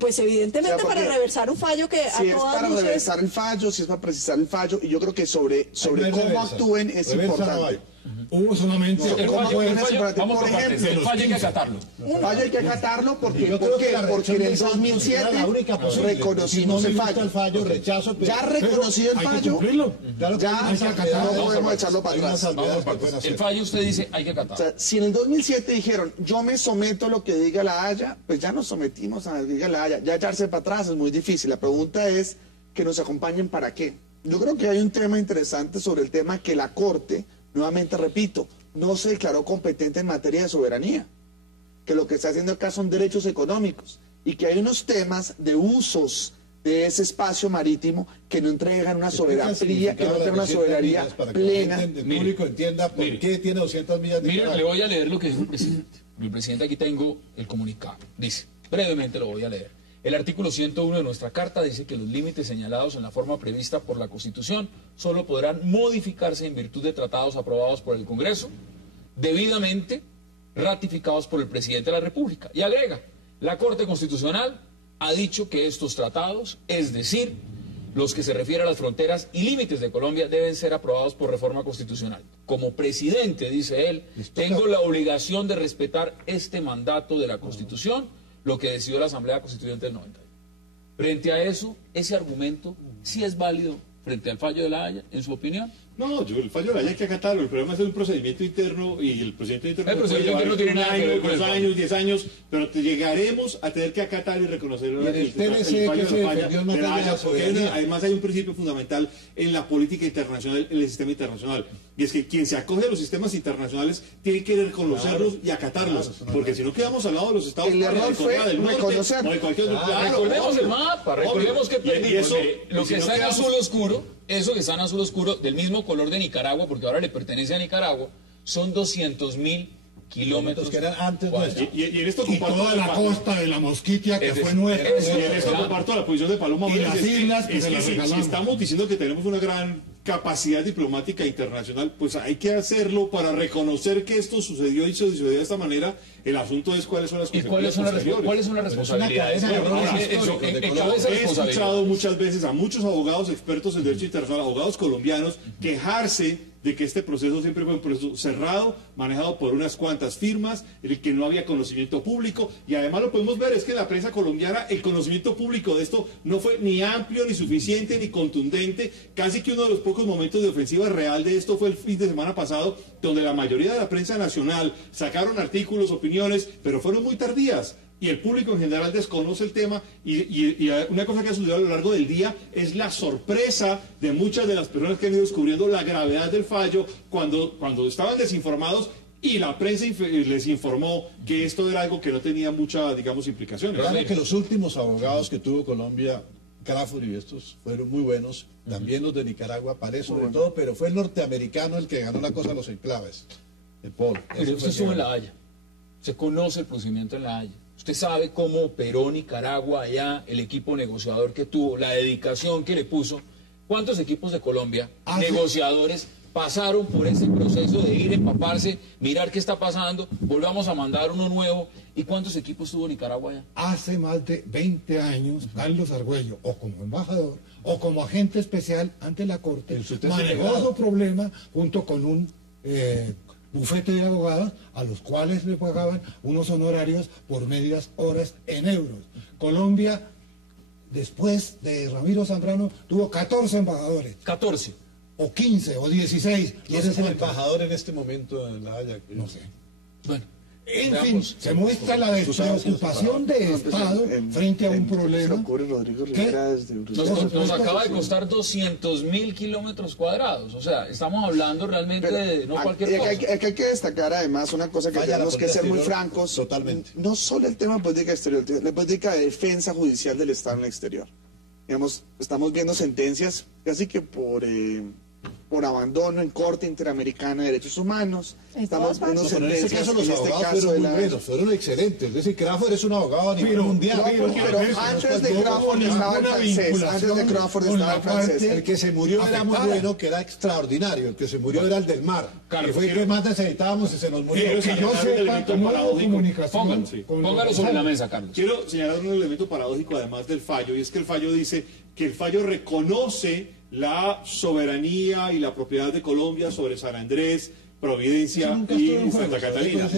Pues evidentemente, o sea, para reversar un fallo que si a todas luces... Si es para reversar el fallo, si es para precisar el fallo, y yo creo que sobre cómo actúen es importante. Hubo solamente... El fallo hay que acatarlo. Un fallo hay que acatarlo porque en el 2007 reconocimos el fallo. Ya reconocido el fallo, ya no podemos echarlo para atrás. El fallo, usted dice, hay que acatarlo. O sea, si en el 2007 dijeron, yo me someto a lo que diga la Haya, pues ya nos sometimos a lo que diga la Haya. Ya echarse para atrás es muy difícil. La pregunta es que nos acompañen para qué. Yo creo que hay un tema interesante sobre el tema que la Corte, nuevamente repito, no se declaró competente en materia de soberanía, que lo que está haciendo acá son derechos económicos y que hay unos temas de usos de ese espacio marítimo que no entregan una soberanía, que no entregan una soberanía plena. Para que el público entienda por qué tiene 200 millas de Mire, le voy a leer lo que dijo el presidente. El presidente, aquí tengo el comunicado. Dice, brevemente lo voy a leer. El artículo 101 de nuestra Carta dice que los límites señalados en la forma prevista por la Constitución solo podrán modificarse en virtud de tratados aprobados por el Congreso, debidamente ratificados por el Presidente de la República. Y agrega, la Corte Constitucional ha dicho que estos tratados, es decir, los que se refieren a las fronteras y límites de Colombia, deben ser aprobados por reforma constitucional. Como presidente, dice él, tengo la obligación de respetar este mandato de la Constitución, lo que decidió la Asamblea Constituyente del 90. Frente a eso, ese argumento sí es válido frente al fallo de la Haya, en su opinión. No, el fallo de la Haya hay que acatarlo. El problema es un procedimiento interno y el procedimiento interno puede llevar no tiene nada que ver con 2 años, 10 años, pero llegaremos a tener que acatar y reconocer el fallo de la Haya, porque además hay un principio fundamental en la política internacional, en el sistema internacional, y es que quien se acoge a los sistemas internacionales tiene que reconocerlos y acatarlos, porque si no quedamos al lado de los Estados Unidos, el error fue reconocer. Recordemos el mapa, recordemos que perdimos. Lo que está en azul oscuro, eso que está en azul oscuro, del mismo color de Nicaragua, porque ahora le pertenece a Nicaragua, son 200.000 kilómetros que eran antes nuestros. Y en esto comparto toda la costa de la Mosquitia que fue nuestra. Y en esto comparto la posición de Paloma. Y las islas que si estamos diciendo que tenemos una gran capacidad diplomática internacional, pues hay que hacerlo para reconocer que esto sucedió y se sucedió de esta manera. El asunto es cuáles son las consecuencias. ¿Y cuáles son las responsabilidades? He escuchado muchas veces a muchos abogados expertos en derecho internacional, abogados colombianos, quejarse de que este proceso siempre fue un proceso cerrado, manejado por unas cuantas firmas, en el que no había conocimiento público, y además lo podemos ver, es que en la prensa colombiana el conocimiento público de esto no fue ni amplio, ni suficiente, ni contundente. Casi que uno de los pocos momentos de ofensiva real de esto fue el fin de semana pasado, donde la mayoría de la prensa nacional sacaron artículos, opiniones, pero fueron muy tardías. Y el público en general desconoce el tema, y una cosa que ha sucedido a lo largo del día es la sorpresa de muchas de las personas que han ido descubriendo la gravedad del fallo cuando estaban desinformados y la prensa les informó que esto era algo que no tenía mucha, digamos, implicaciones. Claro que los últimos abogados que tuvo Colombia, Crawford y estos, fueron muy buenos, también los de Nicaragua, Paré sobre todo, pero fue el norteamericano el que ganó la cosa a los enclaves, de Paul. Usted estuvo en La Haya, se conoce el procedimiento en La Haya. Usted sabe cómo operó Nicaragua allá, el equipo negociador que tuvo, la dedicación que le puso. ¿Cuántos equipos de Colombia, negociadores, pasaron por ese proceso de ir, empaparse, mirar qué está pasando, volvamos a mandar uno nuevo? ¿Y cuántos equipos tuvo Nicaragua allá? Hace más de 20 años, Carlos Argüello, o como embajador, o como agente especial ante la Corte, manejó su problema junto con un bufete de abogados a los cuales le pagaban unos honorarios por medias horas en euros. Colombia, después de Ramiro Zambrano, tuvo 14 embajadores. 14. O 15, o 16. ¿Quién es el embajador en este momento en La Haya? No sé. Bueno. En fin, se muestra la despreocupación de Estado frente a un problema que nos acaba de costar 200.000 kilómetros cuadrados. O sea, estamos hablando realmente de no cualquier cosa. Hay que destacar además una cosa que tenemos que ser muy francos. Totalmente. No solo el tema de política exterior, la política de defensa judicial del Estado en el exterior. Digamos, estamos viendo sentencias casi que por abandono en Corte Interamericana de Derechos Humanos. Estamos viendo sentencias. En este caso los abogados fueron muy buenos, fueron excelentes. Es decir, Crawford es un abogado a nivel mundial. Pero antes de Crawford estaba el francés. Antes de Crawford estaba el francés. El que se murió era muy bueno, que era extraordinario. El que se murió era el del mar. Que fue el que más necesitábamos y se nos murió. Que yo sepa, no hubo comunicación. Póngalo sobre la mesa, Carlos. Quiero señalar un elemento paradójico además del fallo, y es que el fallo dice que el fallo reconoce la soberanía y la propiedad de Colombia sobre San Andrés, Providencia y Santa Catalina.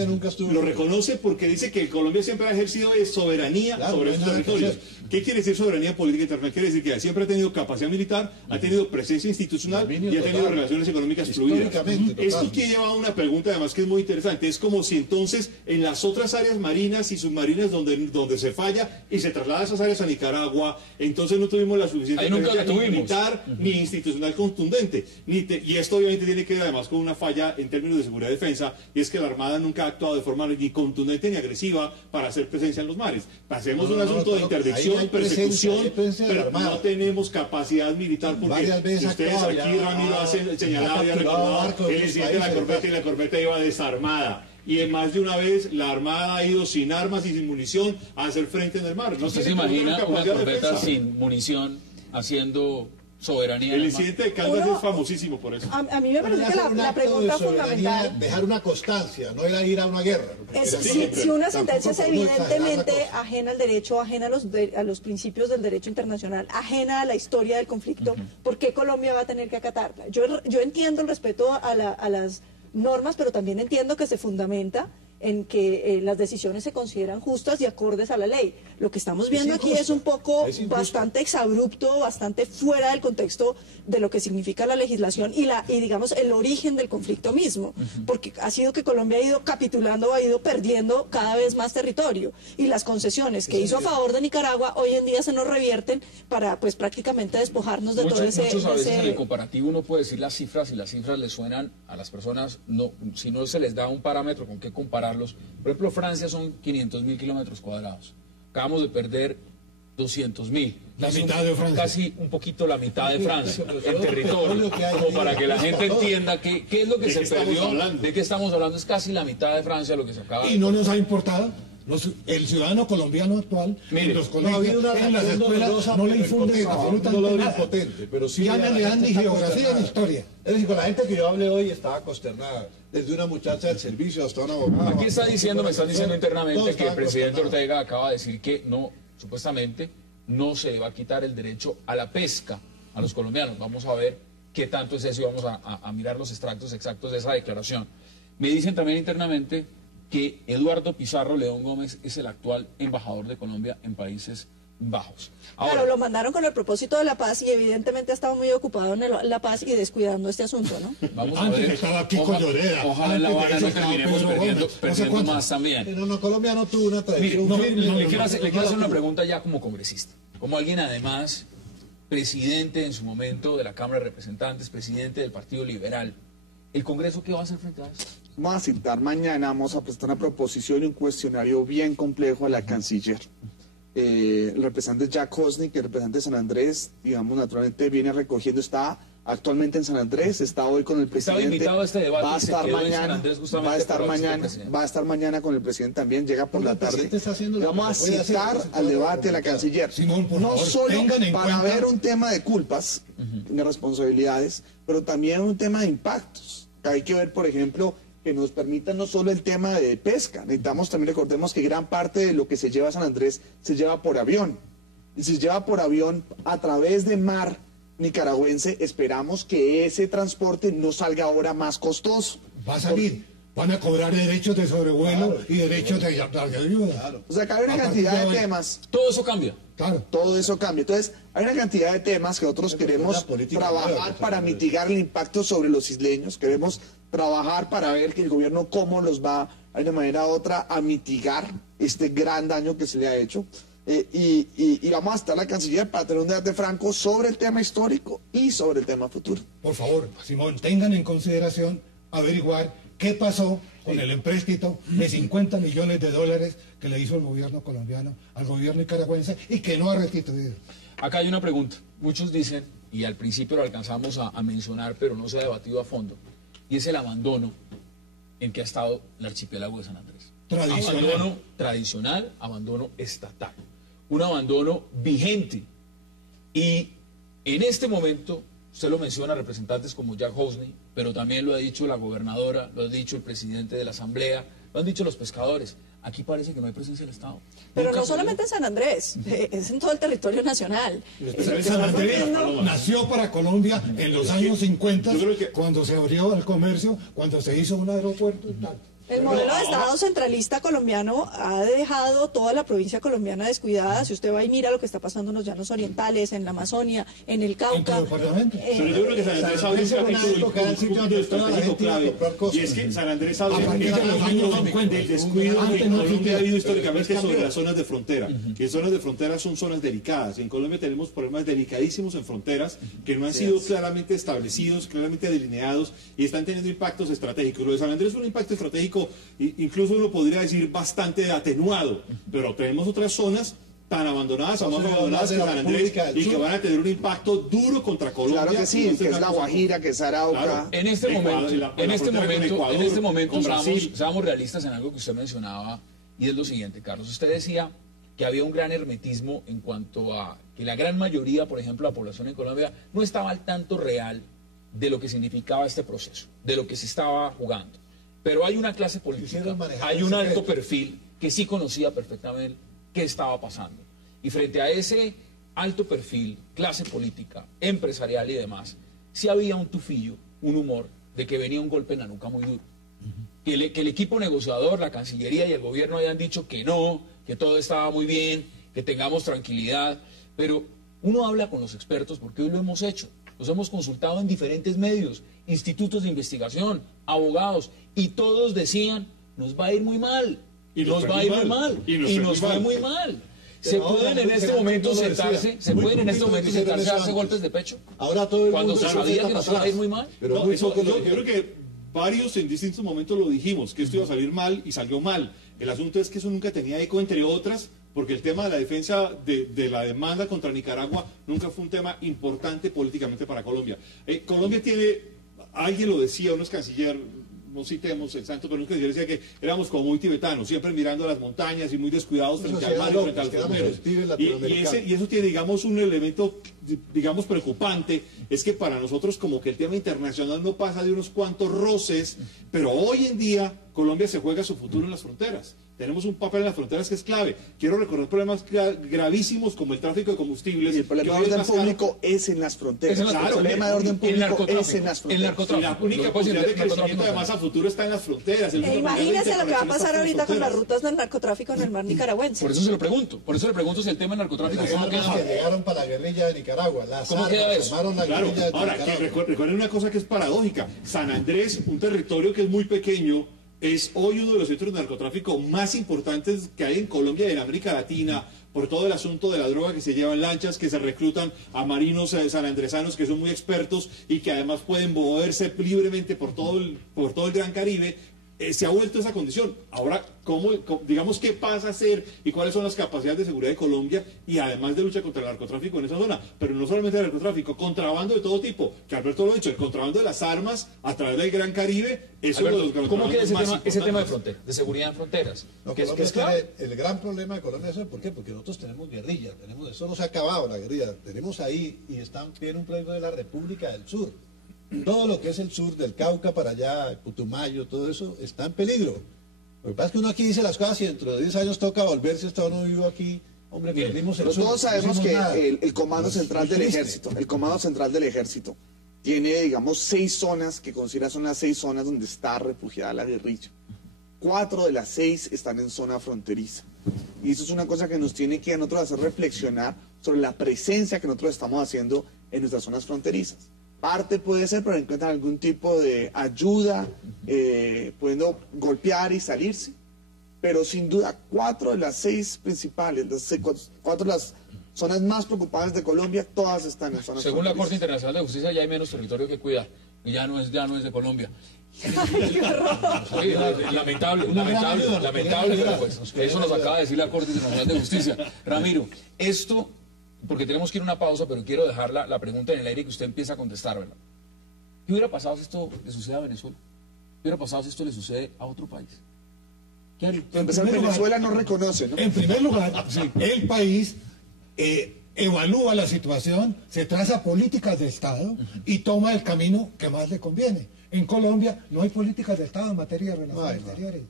Lo reconoce porque dice que Colombia siempre ha ejercido soberanía sobre estos territorios. ¿Qué quiere decir soberanía política internacional? Quiere decir que siempre ha tenido capacidad militar, ha tenido presencia institucional y ha tenido relaciones económicas fluidas. Esto que lleva a una pregunta además que es muy interesante. Es como si entonces en las otras áreas marinas y submarinas donde se falla y se traslada esas áreas a Nicaragua, entonces no tuvimos la suficiente presencia ni militar ni institucional contundente. Y esto obviamente tiene que ver además con una falla en términos de seguridad y defensa, y es que la Armada nunca ha actuado de forma ni contundente ni agresiva para hacer presencia en los mares. Pasemos un asunto de interdicción, persecución, pero no tenemos capacidad militar porque ustedes aquí, Ramiro, ha señalado y ha recordado el incidente de la corbeta, y la corbeta iba desarmada. Y en más de una vez la Armada ha ido sin armas y sin munición a hacer frente en el mar. ¿No se imagina una corbeta sin munición haciendo soberanía? El incidente de Caldas es famosísimo por eso. A mí me parece que la pregunta fundamental... Dejar una constancia, no era ir a una guerra. Si una sentencia es evidentemente ajena al derecho, ajena a los principios del derecho internacional, ajena a la historia del conflicto, ¿por qué Colombia va a tener que acatarla? Yo entiendo el respeto a las normas, pero también entiendo que se fundamenta en que las decisiones se consideran justas y acordes a la ley. Lo que estamos viendo aquí es un poco bastante exabrupto, bastante fuera del contexto de lo que significa la legislación y digamos el origen del conflicto mismo, porque ha sido que Colombia ha ido capitulando, ha ido perdiendo cada vez más territorio, y las concesiones que hizo a favor de Nicaragua hoy en día se nos revierten para pues prácticamente despojarnos de todo ese... Muchos a veces en el comparativo uno puede decir las cifras, y las cifras le suenan a las personas, si no se les da un parámetro con qué compararlos. Por ejemplo, Francia son 500.000 kilómetros cuadrados. Acabamos de perder 200.000. La mitad de Francia. Casi un poquito la mitad de Francia, el territorio. Como para que la gente entienda qué es lo que se perdió, de qué estamos hablando. Es casi la mitad de Francia lo que se acaba. ¿Y no nos ha importado? El ciudadano colombiano actual, en los colegios, en las escuelas, no le infunde absolutamente nada. Pero sí ya no le dan ni geografía ni historia. Es decir, con la gente que yo hablé hoy estaba consternada. Desde una muchacha del servicio hasta una abogada. Aquí está diciendo, me están diciendo internamente que el presidente Ortega acaba de decir que no, supuestamente, no se va a quitar el derecho a la pesca a los colombianos. Vamos a ver qué tanto es eso y vamos a mirar los extractos exactos de esa declaración. Me dicen también internamente que Eduardo Pizarro León Gómez es el actual embajador de Colombia en Países Bajos. Ahora, claro, lo mandaron con el propósito de la paz y evidentemente ha estado muy ocupado en la paz y descuidando este asunto, ¿no? Vamos a ver. Estaba aquí con Lloreda. Ojalá en La Habana no terminemos perdiendo más también. Pero no, Colombia no tuvo una tradición. Le quiero hacer una pregunta ya como congresista, como alguien además presidente en su momento de la Cámara de Representantes, presidente del Partido Liberal. ¿El Congreso qué va a hacer frente a eso? Vamos a citar mañana, vamos a presentar una proposición y un cuestionario bien complejo a la canciller. El representante Jack Hosnik, el representante de San Andrés, digamos, naturalmente viene recogiendo, está actualmente en San Andrés, está hoy con el presidente. Estaba invitado a este debate, va a estar mañana, va a estar mañana con el presidente también, llega por la tarde. Vamos a citar al debate de la canciller, no solo para ver un tema de culpas, de responsabilidades, pero también un tema de impactos. Hay que ver, por ejemplo, que nos permita no solo el tema de pesca, necesitamos también, recordemos que gran parte de lo que se lleva a San Andrés se lleva por avión, y si se lleva por avión a través de mar nicaragüense, esperamos que ese transporte no salga ahora más costoso. Va a salir, van a cobrar derechos de sobrevuelo y derechos de ayuda. O sea, acá hay una cantidad de temas. Todo eso cambia. Claro. Todo eso cambia. Entonces, hay una cantidad de temas que nosotros queremos trabajar para mitigar el impacto sobre los isleños. Queremos trabajar para ver que el gobierno cómo los va, de una manera u otra, a mitigar este gran daño que se le ha hecho. Y vamos a estar la canciller para tener un debate franco sobre el tema histórico y sobre el tema futuro. Por favor, Simón, tengan en consideración averiguar qué pasó con el empréstito de 50 millones de dólares que le hizo el gobierno colombiano al gobierno nicaragüense y que no ha restituido. Acá hay una pregunta. Muchos dicen, y al principio lo alcanzamos a mencionar, pero no se ha debatido a fondo, y es el abandono en que ha estado el archipiélago de San Andrés. Abandono tradicional, abandono estatal. Un abandono vigente. Y en este momento, usted lo menciona, representantes como Jack Hosnik, pero también lo ha dicho la gobernadora, lo ha dicho el presidente de la Asamblea, lo han dicho los pescadores. Aquí parece que no hay presencia del Estado. Pero no solamente en San Andrés, es en todo el territorio nacional. San Andrés nació para Colombia en los años 50, cuando se abrió el comercio, cuando se hizo un aeropuerto y tal. El modelo de Estado centralista colombiano ha dejado toda la provincia colombiana descuidada. Si usted va y mira lo que está pasando en los llanos orientales, en la Amazonia, en el Cauca. Pero yo creo que San Andrés abre un punto estratégico clave. Y es que San Andrés abre un punto del descuido que Colombia ha habido históricamente sobre las zonas de frontera. Que zonas de frontera son zonas delicadas. En Colombia tenemos problemas delicadísimos en fronteras que no han sido claramente establecidos, claramente delineados y están teniendo impactos estratégicos. Lo de San Andrés es un impacto estratégico, incluso uno podría decir bastante atenuado, pero tenemos otras zonas tan abandonadas o más abandonadas que San Andrés y que van a tener un impacto duro contra Colombia. Claro que sí, que es la Guajira, que es Arauca. Claro. En este momento seamos realistas en algo que usted mencionaba, y es lo siguiente, Carlos. Usted decía que había un gran hermetismo en cuanto a que la gran mayoría, por ejemplo, la población en Colombia no estaba al tanto real de lo que significaba este proceso, de lo que se estaba jugando. Pero hay una clase política, hay un alto perfil que sí conocía perfectamente qué estaba pasando. Y frente a ese alto perfil, clase política, empresarial y demás, sí había un tufillo, un humor de que venía un golpe en la nuca muy duro. Que el equipo negociador, la Cancillería y el gobierno habían dicho que no, que todo estaba muy bien, que tengamos tranquilidad. Pero uno habla con los expertos porque hoy lo hemos hecho. Los hemos consultado en diferentes medios, institutos de investigación, abogados, y todos decían, nos va a ir muy mal, nos va a ir muy mal, y nos fue muy mal. ¿Se pueden en este momento sentarse, a darse golpes de pecho? Ahora todo el cuando mundo se sabía que nos iba a ir muy mal. Pero yo creo que varios en distintos momentos lo dijimos, que esto iba a salir mal y salió mal. El asunto es que eso nunca tenía eco, entre otras, porque el tema de la defensa de la demanda contra Nicaragua nunca fue un tema importante políticamente para Colombia. Colombia tiene, alguien lo decía, uno es canciller, no citemos el santo, pero un canciller decía que éramos como muy tibetanos, siempre mirando a las montañas y muy descuidados frente al mar y frente a los fronteros. Y eso tiene, digamos, un elemento, digamos, preocupante, es que para nosotros como que el tema internacional no pasa de unos cuantos roces, pero hoy en día Colombia se juega su futuro en las fronteras. tenemos un papel en las fronteras que es clave. Quiero recordar problemas gravísimos como el tráfico de combustibles. Y el problema de orden público es en las fronteras. Claro, el problema de orden público es en las fronteras. Y la única posibilidad de crecimiento además a futuro está en las fronteras. Imagínese lo que va a pasar ahorita con las rutas del narcotráfico en el mar nicaragüense. Por eso se lo pregunto. Por eso le pregunto si el tema del narcotráfico... Las armas que llegaron para la guerrilla de Nicaragua. ¿Cómo queda eso? Claro, ahora, recuerden una cosa que es paradójica. San Andrés, un territorio que es muy pequeño, es hoy uno de los centros de narcotráfico más importantes que hay en Colombia y en América Latina, por todo el asunto de la droga que se lleva en lanchas, que se reclutan a marinos sanandresanos que son muy expertos y que además pueden moverse libremente por todo el Gran Caribe. Se ha vuelto esa condición. Ahora, digamos, qué pasa a hacer y cuáles son las capacidades de seguridad de Colombia y además de lucha contra el narcotráfico en esa zona? Pero no solamente el narcotráfico, contrabando de todo tipo, que Alberto lo ha dicho, el contrabando de las armas a través del Gran Caribe es uno de los contrabandos. ¿Cómo queda ese tema de frontera, de seguridad en fronteras? No, que es clave. El gran problema de Colombia es ¿por qué? Porque nosotros tenemos guerrilla, eso no se ha acabado la guerrilla, tenemos ahí y tiene un proyecto de la República del Sur. Todo lo que es el sur, del Cauca para allá, Putumayo, todo eso está en peligro. Lo que pasa es que uno aquí dice las cosas y dentro de 10 años toca volverse, hasta uno vivo aquí, hombre, perdimos el sur. Todos sabemos que el Comando Central del Ejército, tiene, digamos, 6 zonas que considera son las 6 zonas donde está refugiada la guerrilla. 4 de las 6 están en zona fronteriza. Y eso es una cosa que nos tiene que a nosotros hacer reflexionar sobre la presencia que nosotros estamos haciendo en nuestras zonas fronterizas. Parte puede ser para encontrar algún tipo de ayuda, pudiendo golpear y salirse, pero sin duda 4 de las 6 principales, 4 de las zonas más preocupadas de Colombia, todas están en zonas Según la fronterizas. Corte Internacional de Justicia ya hay menos territorio que cuidar, y ya no es de Colombia. Lamentable, pero pues eso nos acaba de decir la Corte Internacional de Justicia. Ramiro, esto... porque tenemos que ir a una pausa, pero quiero dejar la pregunta en el aire y que usted empiece a contestar, ¿verdad? ¿Qué hubiera pasado si esto le sucede a Venezuela? ¿Qué hubiera pasado si esto le sucede a otro país? ¿Qué haría? Venezuela no reconoce, ¿no? En primer lugar, el país evalúa la situación, se traza políticas de Estado y toma el camino que más le conviene. En Colombia no hay políticas de Estado en materia de relaciones exteriores.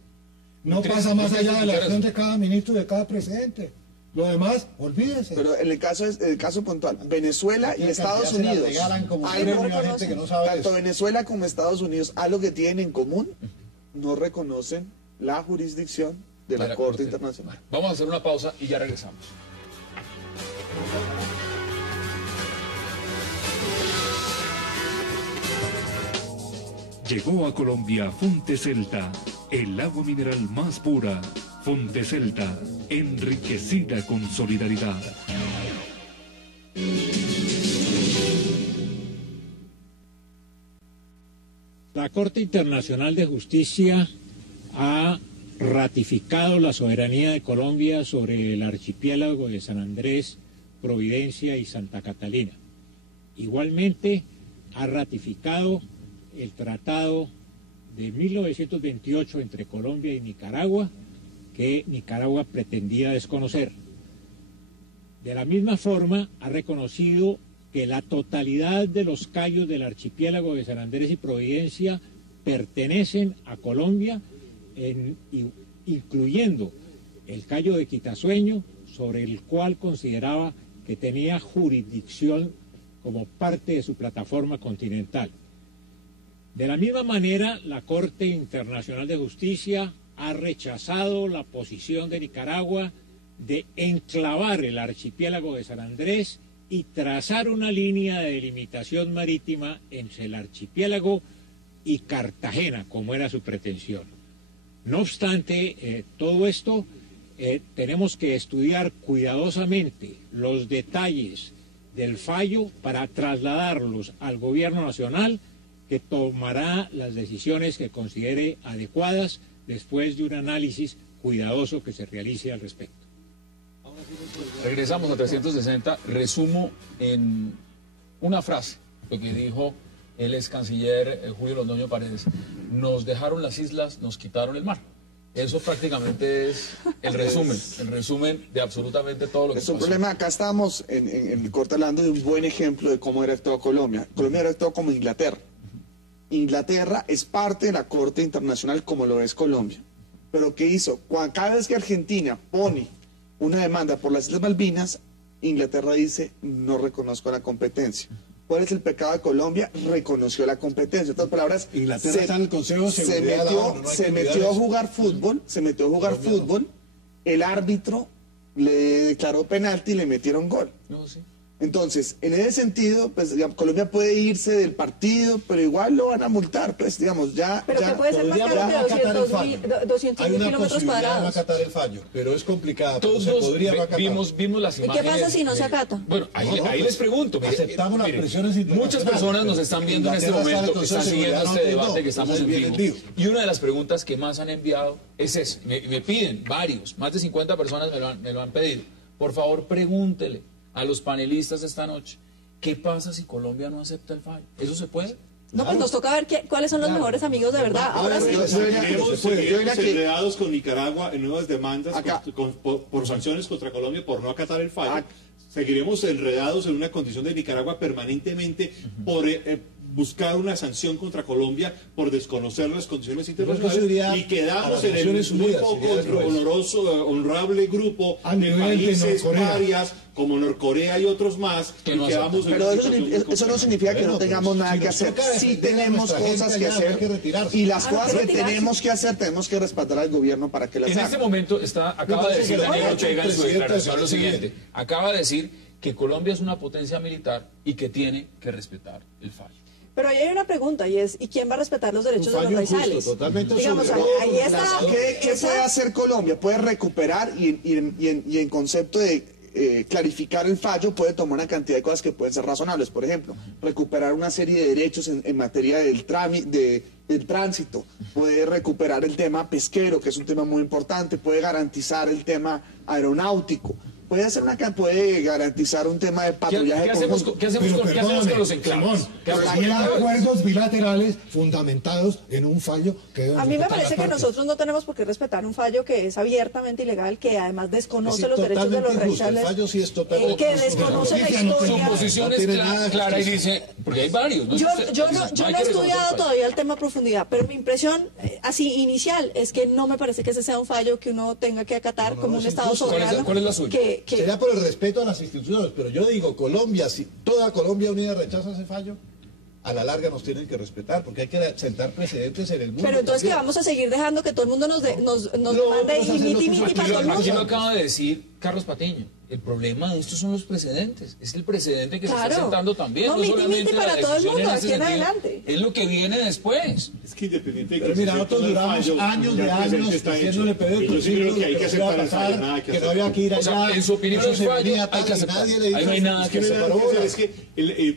No pasa más allá de la acción de cada ministro y de cada presidente. Lo demás, olvídense. Pero en el caso puntual, Venezuela y Estados Unidos, tanto Venezuela como Estados Unidos, algo que tienen en común, no reconocen la jurisdicción de la Corte Internacional. Vamos a hacer una pausa y ya regresamos. Llegó a Colombia Fonte Celta, el agua mineral más pura. Fonte Celta, enriquecida con solidaridad. La Corte Internacional de Justicia ha ratificado la soberanía de Colombia sobre el archipiélago de San Andrés, Providencia y Santa Catalina. Igualmente ha ratificado el tratado de 1928 entre Colombia y Nicaragua, que Nicaragua pretendía desconocer. De la misma forma, ha reconocido que la totalidad de los cayos del archipiélago de San Andrés y Providencia pertenecen a Colombia, incluyendo el cayo de Quitasueño, sobre el cual consideraba que tenía jurisdicción como parte de su plataforma continental. De la misma manera, la Corte Internacional de Justicia ha rechazado la posición de Nicaragua de enclavar el archipiélago de San Andrés y trazar una línea de delimitación marítima entre el archipiélago y Cartagena, como era su pretensión. No obstante todo esto, tenemos que estudiar cuidadosamente los detalles del fallo para trasladarlos al Gobierno Nacional, que tomará las decisiones que considere adecuadas después de un análisis cuidadoso que se realice al respecto. Regresamos a 360. Resumo en una frase lo que dijo el ex canciller Julio Londoño Paredes. Nos dejaron las islas, nos quitaron el mar. Eso prácticamente es el resumen de absolutamente todo lo que es un problema. Acá estamos en el corte hablando de un buen ejemplo de cómo era actuado Colombia. Colombia era actuado como Inglaterra. Inglaterra es parte de la Corte Internacional como lo es Colombia. Pero ¿qué hizo? Cada vez que Argentina pone una demanda por las Islas Malvinas, Inglaterra dice, no reconozco la competencia. ¿Cuál es el pecado de Colombia? Reconoció la competencia. En otras palabras, Inglaterra está en el Consejo de Seguridad se metió a jugar fútbol, el árbitro le declaró penalti y le metieron gol. No, sí. Entonces, en ese sentido, pues digamos, Colombia puede irse del partido, pero igual lo van a multar, pues digamos, ya... Pero ya, que puede ser más caro de 200 mil kilómetros cuadrados. No acatar el fallo, pero es complicado. Todos vimos las ¿Y imágenes. qué pasa si no se acata? Bueno, ahí les pregunto. Aceptamos las presiones internacionales. Muchas personas nos están viendo en este momento, están siguiendo este debate que estamos en vivo. Y una de las preguntas que más han enviado es esa. Me piden varios, más de 50 personas me lo han pedido. Por favor, pregúntele a los panelistas esta noche, ¿qué pasa si Colombia no acepta el fallo? ¿Eso se puede? No, pues nos toca ver cuáles son los mejores amigos de verdad. Ahora sí. Seguiremos enredados con Nicaragua en nuevas demandas por sanciones contra Colombia por no acatar el fallo. Seguiremos enredados en una condición de Nicaragua permanentemente por buscar una sanción contra Colombia por desconocer las condiciones internacionales y quedamos en el muy poco honrable grupo de países parias como Norcorea y otros más que no quedamos. Pero eso no significa que no tengamos nada que hacer. Sí tenemos cosas que hacer y las cosas que tenemos que hacer tenemos que respaldar al gobierno para que las haga. En este momento acaba de decir Daniel Ortega en su declaración lo siguiente. Acaba de decir que Colombia es una potencia militar y que tiene que respetar el fallo. Pero ahí hay una pregunta y es, ¿y quién va a respetar los derechos de los raizales? Digamos, ahí está. ¿Qué puede hacer Colombia? Puede recuperar y en concepto de clarificar el fallo puede tomar una cantidad de cosas que pueden ser razonables. Por ejemplo, recuperar una serie de derechos en materia del tránsito, puede recuperar el tema pesquero, que es un tema muy importante, puede garantizar el tema aeronáutico. Puede garantizar un tema de patrullaje conjunto. ¿Qué hacemos con los enclaves? Hay acuerdos bilaterales fundamentados en un fallo que... A mí me parece que nosotros no tenemos por qué respetar un fallo que es abiertamente ilegal, que además desconoce los derechos de los raizales. El fallo sí es totalmente que desconoce la historia. Su posición es clara y dice, porque hay varios. Yo no he estudiado todavía el tema a profundidad, pero mi impresión así inicial es que no me parece que ese sea un fallo que uno tenga que acatar como un Estado soberano. ¿Cuál es la suya? Sería por el respeto a las instituciones, pero yo digo, Colombia, si toda Colombia unida rechaza ese fallo, a la larga nos tienen que respetar, porque hay que sentar precedentes en el mundo. Pero entonces, ¿que vamos a seguir dejando que todo el mundo nos mande miti para todo el mundo? Aquí lo acaba de decir Carlos Patiño. El problema de esto son los precedentes. Es el precedente que se está sentando también. No solamente para todo el mundo, aquí en adelante. Es lo que viene después. Es que independiente de que... Pero mira, nosotros duramos años de años diciéndole Pedro que hay que aceptar el fallo, nada que hacer. Que no había que ir allá. O sea, en su opinión el fallo hay que aceptar. Ahí no hay nada que hacer. Es que,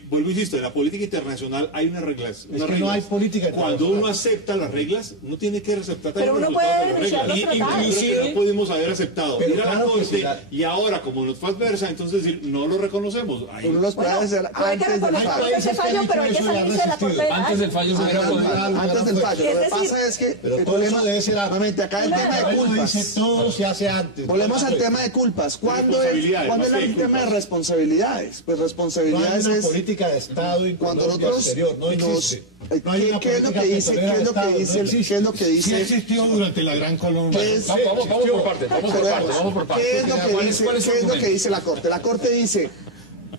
vuelvo e insisto, en la política internacional hay unas reglas. Es que no hay política internacional. Cuando uno acepta las reglas, uno tiene que respetar también los resultados de las reglas. Inclusive no pudimos haber aceptado ir a la corte y ahora, como nos fue adversa, entonces decir, no lo reconocemos. Uno los puede hacer antes del fallo. Ese fallo, pero hay que salirse de la corte. Antes del fallo. Antes del fallo. Lo que pasa es que el problema debe ser nuevamente acá el tema de culpas. Dice, todo se hace antes. Volvemos al tema de culpas. ¿Cuándo es el tema de responsabilidades? Pues responsabilidades es política de Estado y cuando nosotros exterior, no existe. ¿Qué es lo que dice? ¿Qué es lo que dice? Sí existió durante la Gran Colombia. Vamos por partes. ¿Qué es lo que dice la Corte? La Corte dice,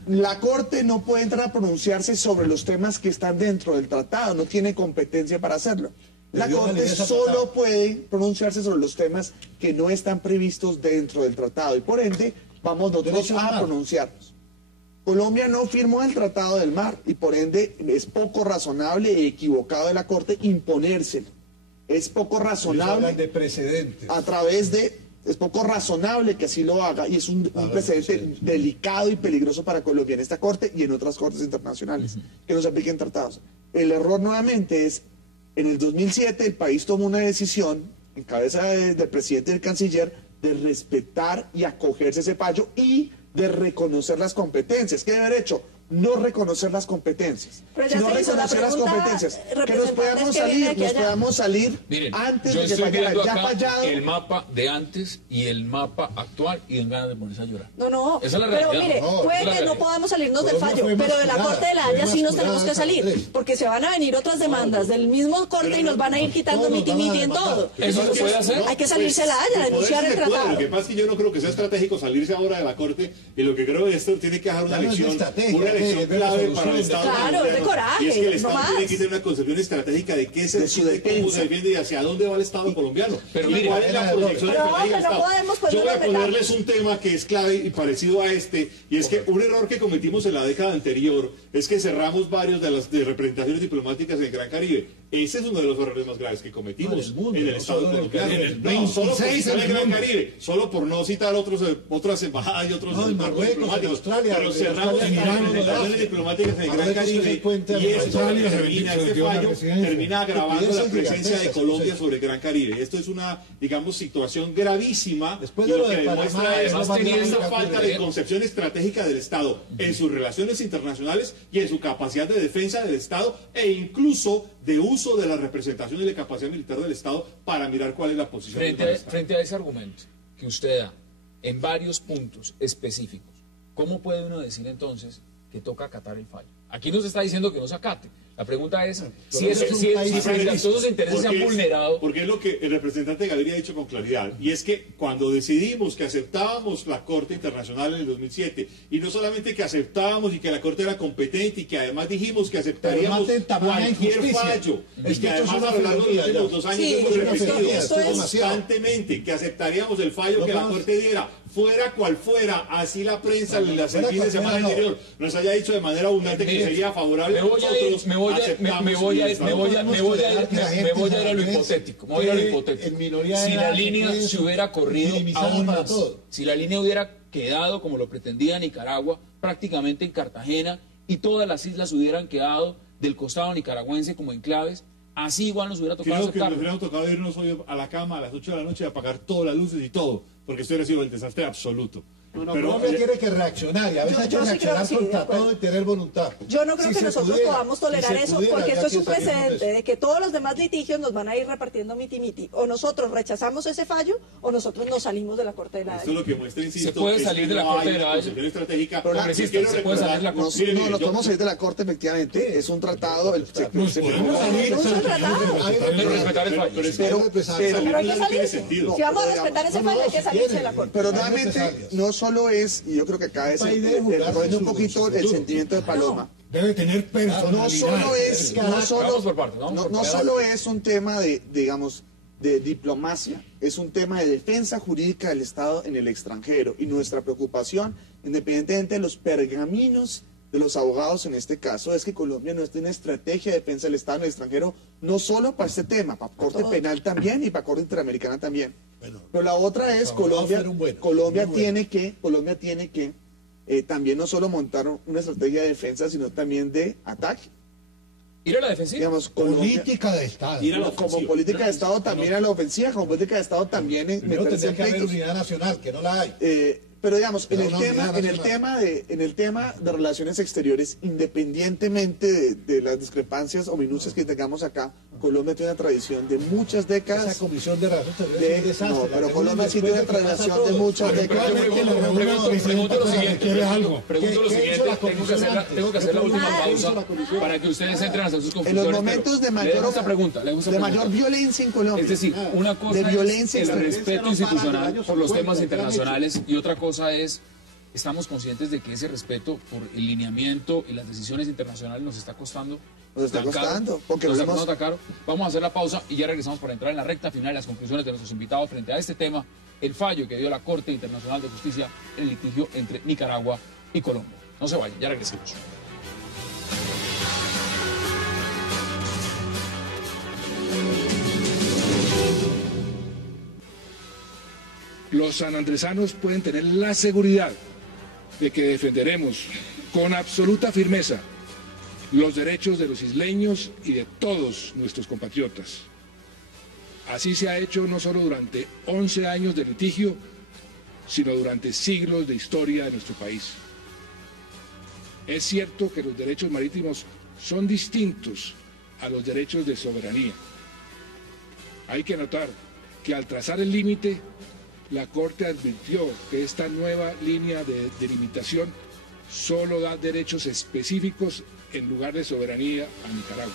la Corte no puede entrar a pronunciarse sobre los temas que están dentro del tratado, no tiene competencia para hacerlo. La Corte solo puede pronunciarse sobre los temas que no están previstos dentro del tratado y por ende vamos nosotros a pronunciarnos. Colombia no firmó el Tratado del Mar y por ende es poco razonable y equivocado de la Corte imponérselo. Es poco razonable de precedentes. Es poco razonable que así lo haga y es un precedente delicado y peligroso para Colombia en esta Corte y en otras Cortes internacionales que no se apliquen tratados. El error nuevamente es, en el 2007 el país tomó una decisión en cabeza del presidente y del canciller de respetar y acogerse ese fallo y de reconocer las competencias. ¿Qué debe haber hecho? no reconocer las competencias, Pero ya sino se hizo la reconocer las pregunta, competencias, que nos representantes podamos que vienen salir, aquí nos allá. podamos salir Miren, antes yo de que estoy fallara. viendo Ya acá fallado. el mapa de antes y el mapa actual y en ganas de ponerse a llorar. No, Esa es la pero realidad. mire, No, puede esa es la que no realidad. podamos salirnos del Colombia fallo, fue pero de la masculada, Corte de la fue Haya sí nos tenemos que masculada, salir, Andrés. porque se van a venir otras demandas del mismo Corte y nos van a ir quitando todos nos van a miti-miti en demandar. todo. ¿Eso se puede hacer? Hay que salirse de la Haya, denunciar el tratado. Lo que pasa es que yo no creo que sea estratégico salirse ahora de la Corte, y lo que creo es que esto tiene que dejar una Ya no es de lección, estrategia, una lección es de clave resolución. para el Estado. Claro, colombiano, es de coraje, y es que el no Estado más. tiene que tener una concepción estratégica de qué se De su defiende, cómo se defensa. defiende y hacia dónde va el Estado colombiano. Pero y mire, cuál es la proyección pero estratégica del no Estado. podemos, pues, Yo voy a respetar. ponerles un tema que es clave y parecido a este, y es que un error que cometimos en la década anterior es que cerramos varios de las representaciones diplomáticas en el Gran Caribe. Ese es uno de los errores más graves que cometimos No, en el mundo, en el no Estado solo en el colombiano. Caribe. No, solo por 26 citar en el el Gran mundo. Caribe, solo por no citar otras embajadas y otros No, en marcos Marruecos, en diplomáticos. Australia, Pero en cerramos Australia, en Irán, representaciones en diplomáticas en el Gran Marruecos es Caribe, el puente y esto Australia se termina, vendió este la fallo presidencia. termina agravando la Estupideces presencia de gigantescas, Colombia sí. sobre el Gran Caribe. Esto es una, digamos, situación gravísima, Después y de lo lo que de Panamá, demuestra es es lo más grave esta que ha falta de ocurrido. concepción estratégica del Estado en sus relaciones internacionales y en su capacidad de defensa del Estado, e incluso de uso de la representación y la capacidad militar del Estado para mirar cuál es la posición del Estado. Frente a ese argumento que usted da en varios puntos específicos, ¿cómo puede uno decir entonces que toca acatar el fallo? Aquí no se está diciendo que no se acate. La pregunta es si frente a todos los intereses se han vulnerado. Porque es lo que el representante Gaviria ha dicho con claridad, y es que cuando decidimos que aceptábamos la Corte Internacional en el 2007, y no solamente que aceptábamos y que la Corte era competente, y que además dijimos que aceptaríamos Pero no tamaña cualquier injusticia. fallo, Es y que que esto es además una a lo largo de los felonía últimos ya. 2 años Sí, hemos esto repetido es constantemente que aceptaríamos el fallo No que la vamos. Corte diera, fuera cual fuera, así la prensa No, la fuera fin de cual semana fuera, no. anterior nos haya dicho de manera abundante que Mire, sería favorable. me voy a ir, me voy a ir a lo hipotético. Me voy a ir a lo hipotético. En minoría Si de la edad, línea que se hubiera corrido minimizada aún para más, todo. si la línea hubiera quedado como lo pretendía Nicaragua, prácticamente en Cartagena, y todas las islas hubieran quedado del costado nicaragüense como enclaves, así igual nos hubiera tocado Creo que nos aceptarlo. hubiera tocado irnos hoy a la cama a las 8 de la noche y apagar todas las luces y todo, porque esto hubiera sido el desastre absoluto. No, Pero, Colombia tiene que reaccionar, y a veces hay que yo sí creo reaccionar que sí, contra de acuerdo. todo y tener voluntad. Yo no creo Si que se nosotros pudiera, podamos tolerar si se eso, pudiera, porque ya esto es que un salimos de precedente eso. de que todos los demás litigios nos van a ir repartiendo miti-miti. O nosotros rechazamos ese fallo, o nosotros nos salimos de la Corte de la esto es Haya. lo que muestra, insisto, Se puede es salir que de la no Corte hay de la una Haya. concepción estratégica. Pero la- Porque Congresistas, quiero se puede salir de la recordar- Corte. mire, No, mire, nos yo- podemos salir de la Corte, efectivamente. Es un tratado. Nos podemos salir, Es un tratado. Pero respetar el fallo. pero es que Pero- salir Pero hay que no tiene salirse. sentido. Si vamos a pero respetar ese digamos, fallo, hay que si salirse de quieren. la Corte. Pero Hay nuevamente, represalias. no solo es, y yo creo que acá es País debe jugar recoge un su poquito el futuro. sentimiento de Paloma. Debe tener personalidad. No solo es, Vamos por partes, no solo es un tema de, digamos, de diplomacia, es un tema de defensa jurídica del Estado en el extranjero. Y nuestra preocupación, independientemente de los pergaminos de los abogados en este caso, es que Colombia no tiene estrategia de defensa del Estado en el extranjero, no solo para este tema, para Corte Penal también y para Corte Interamericana también. Bueno, Pero la otra es los abogados Colombia, fueron buenos, Colombia muy tiene que también no solo montar una estrategia de defensa, sino también de ataque. Ir a la defensiva. Digamos, Colombia, Política de Estado. Ir a la como ofensiva. política de Estado también a la ofensiva, como política de Estado también en primero meterse tendría en que haber pleitos. unidad nacional, que no la hay. Pero digamos, en Pero el una tema, unidad en el nacional. tema de relaciones exteriores, independientemente de las discrepancias o minucias que tengamos acá, Colombia tiene una tradición de muchas Esa décadas. comisión de relaciones exteriores es un desastre. No, La pero reúnen Colombia sí después tiene de que pasa tradición de todo. muchas Pero décadas. pregunto lo siguiente. requiere algo. Pregunto lo ¿Qué hizo siguiente. la comisión Tengo que hacer la antes? última ¿Qué hizo pausa la comisión? para que ustedes entren a hacer sus En conclusiones. los momentos de pero le mayor, dejo esta pregunta, le dejo esta de pregunta. mayor violencia en Colombia. Es decir, una cosa de es violencia el extrema. respeto no paran institucional del año por los 50, temas ¿qué han internacionales y otra cosa es, estamos conscientes de que ese respeto por el lineamiento y las decisiones internacionales nos está costando. Nos está tan caro, costando, porque nos está vemos- costando tan caro. Vamos a hacer la pausa y ya regresamos para entrar en la recta final, las conclusiones de nuestros invitados frente a este tema, el fallo que dio la Corte Internacional de Justicia en el litigio entre Nicaragua y Colombia. No se vayan, ya regresamos. Los sanandresanos pueden tener la seguridad de que defenderemos con absoluta firmeza los derechos de los isleños y de todos nuestros compatriotas. Así se ha hecho no solo durante 11 años de litigio, sino durante siglos de historia de nuestro país. Es cierto que los derechos marítimos son distintos a los derechos de soberanía. Hay que notar que al trazar el límite, la Corte advirtió que esta nueva línea de delimitación solo da derechos específicos en lugar de soberanía a Nicaragua.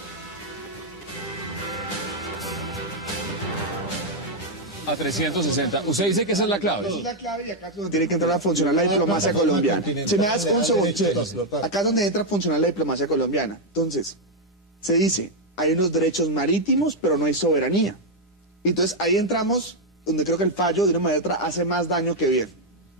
A 360. Usted dice que esa es la clave. Esa es la clave y acá es donde tiene que entrar a funcionar la diplomacia colombiana. Si me das un segundo, acá es donde entra a funcionar la diplomacia colombiana. Entonces, se dice, hay unos derechos marítimos, pero no hay soberanía. Entonces, ahí entramos donde creo que el fallo de una manera u otra hace más daño que bien.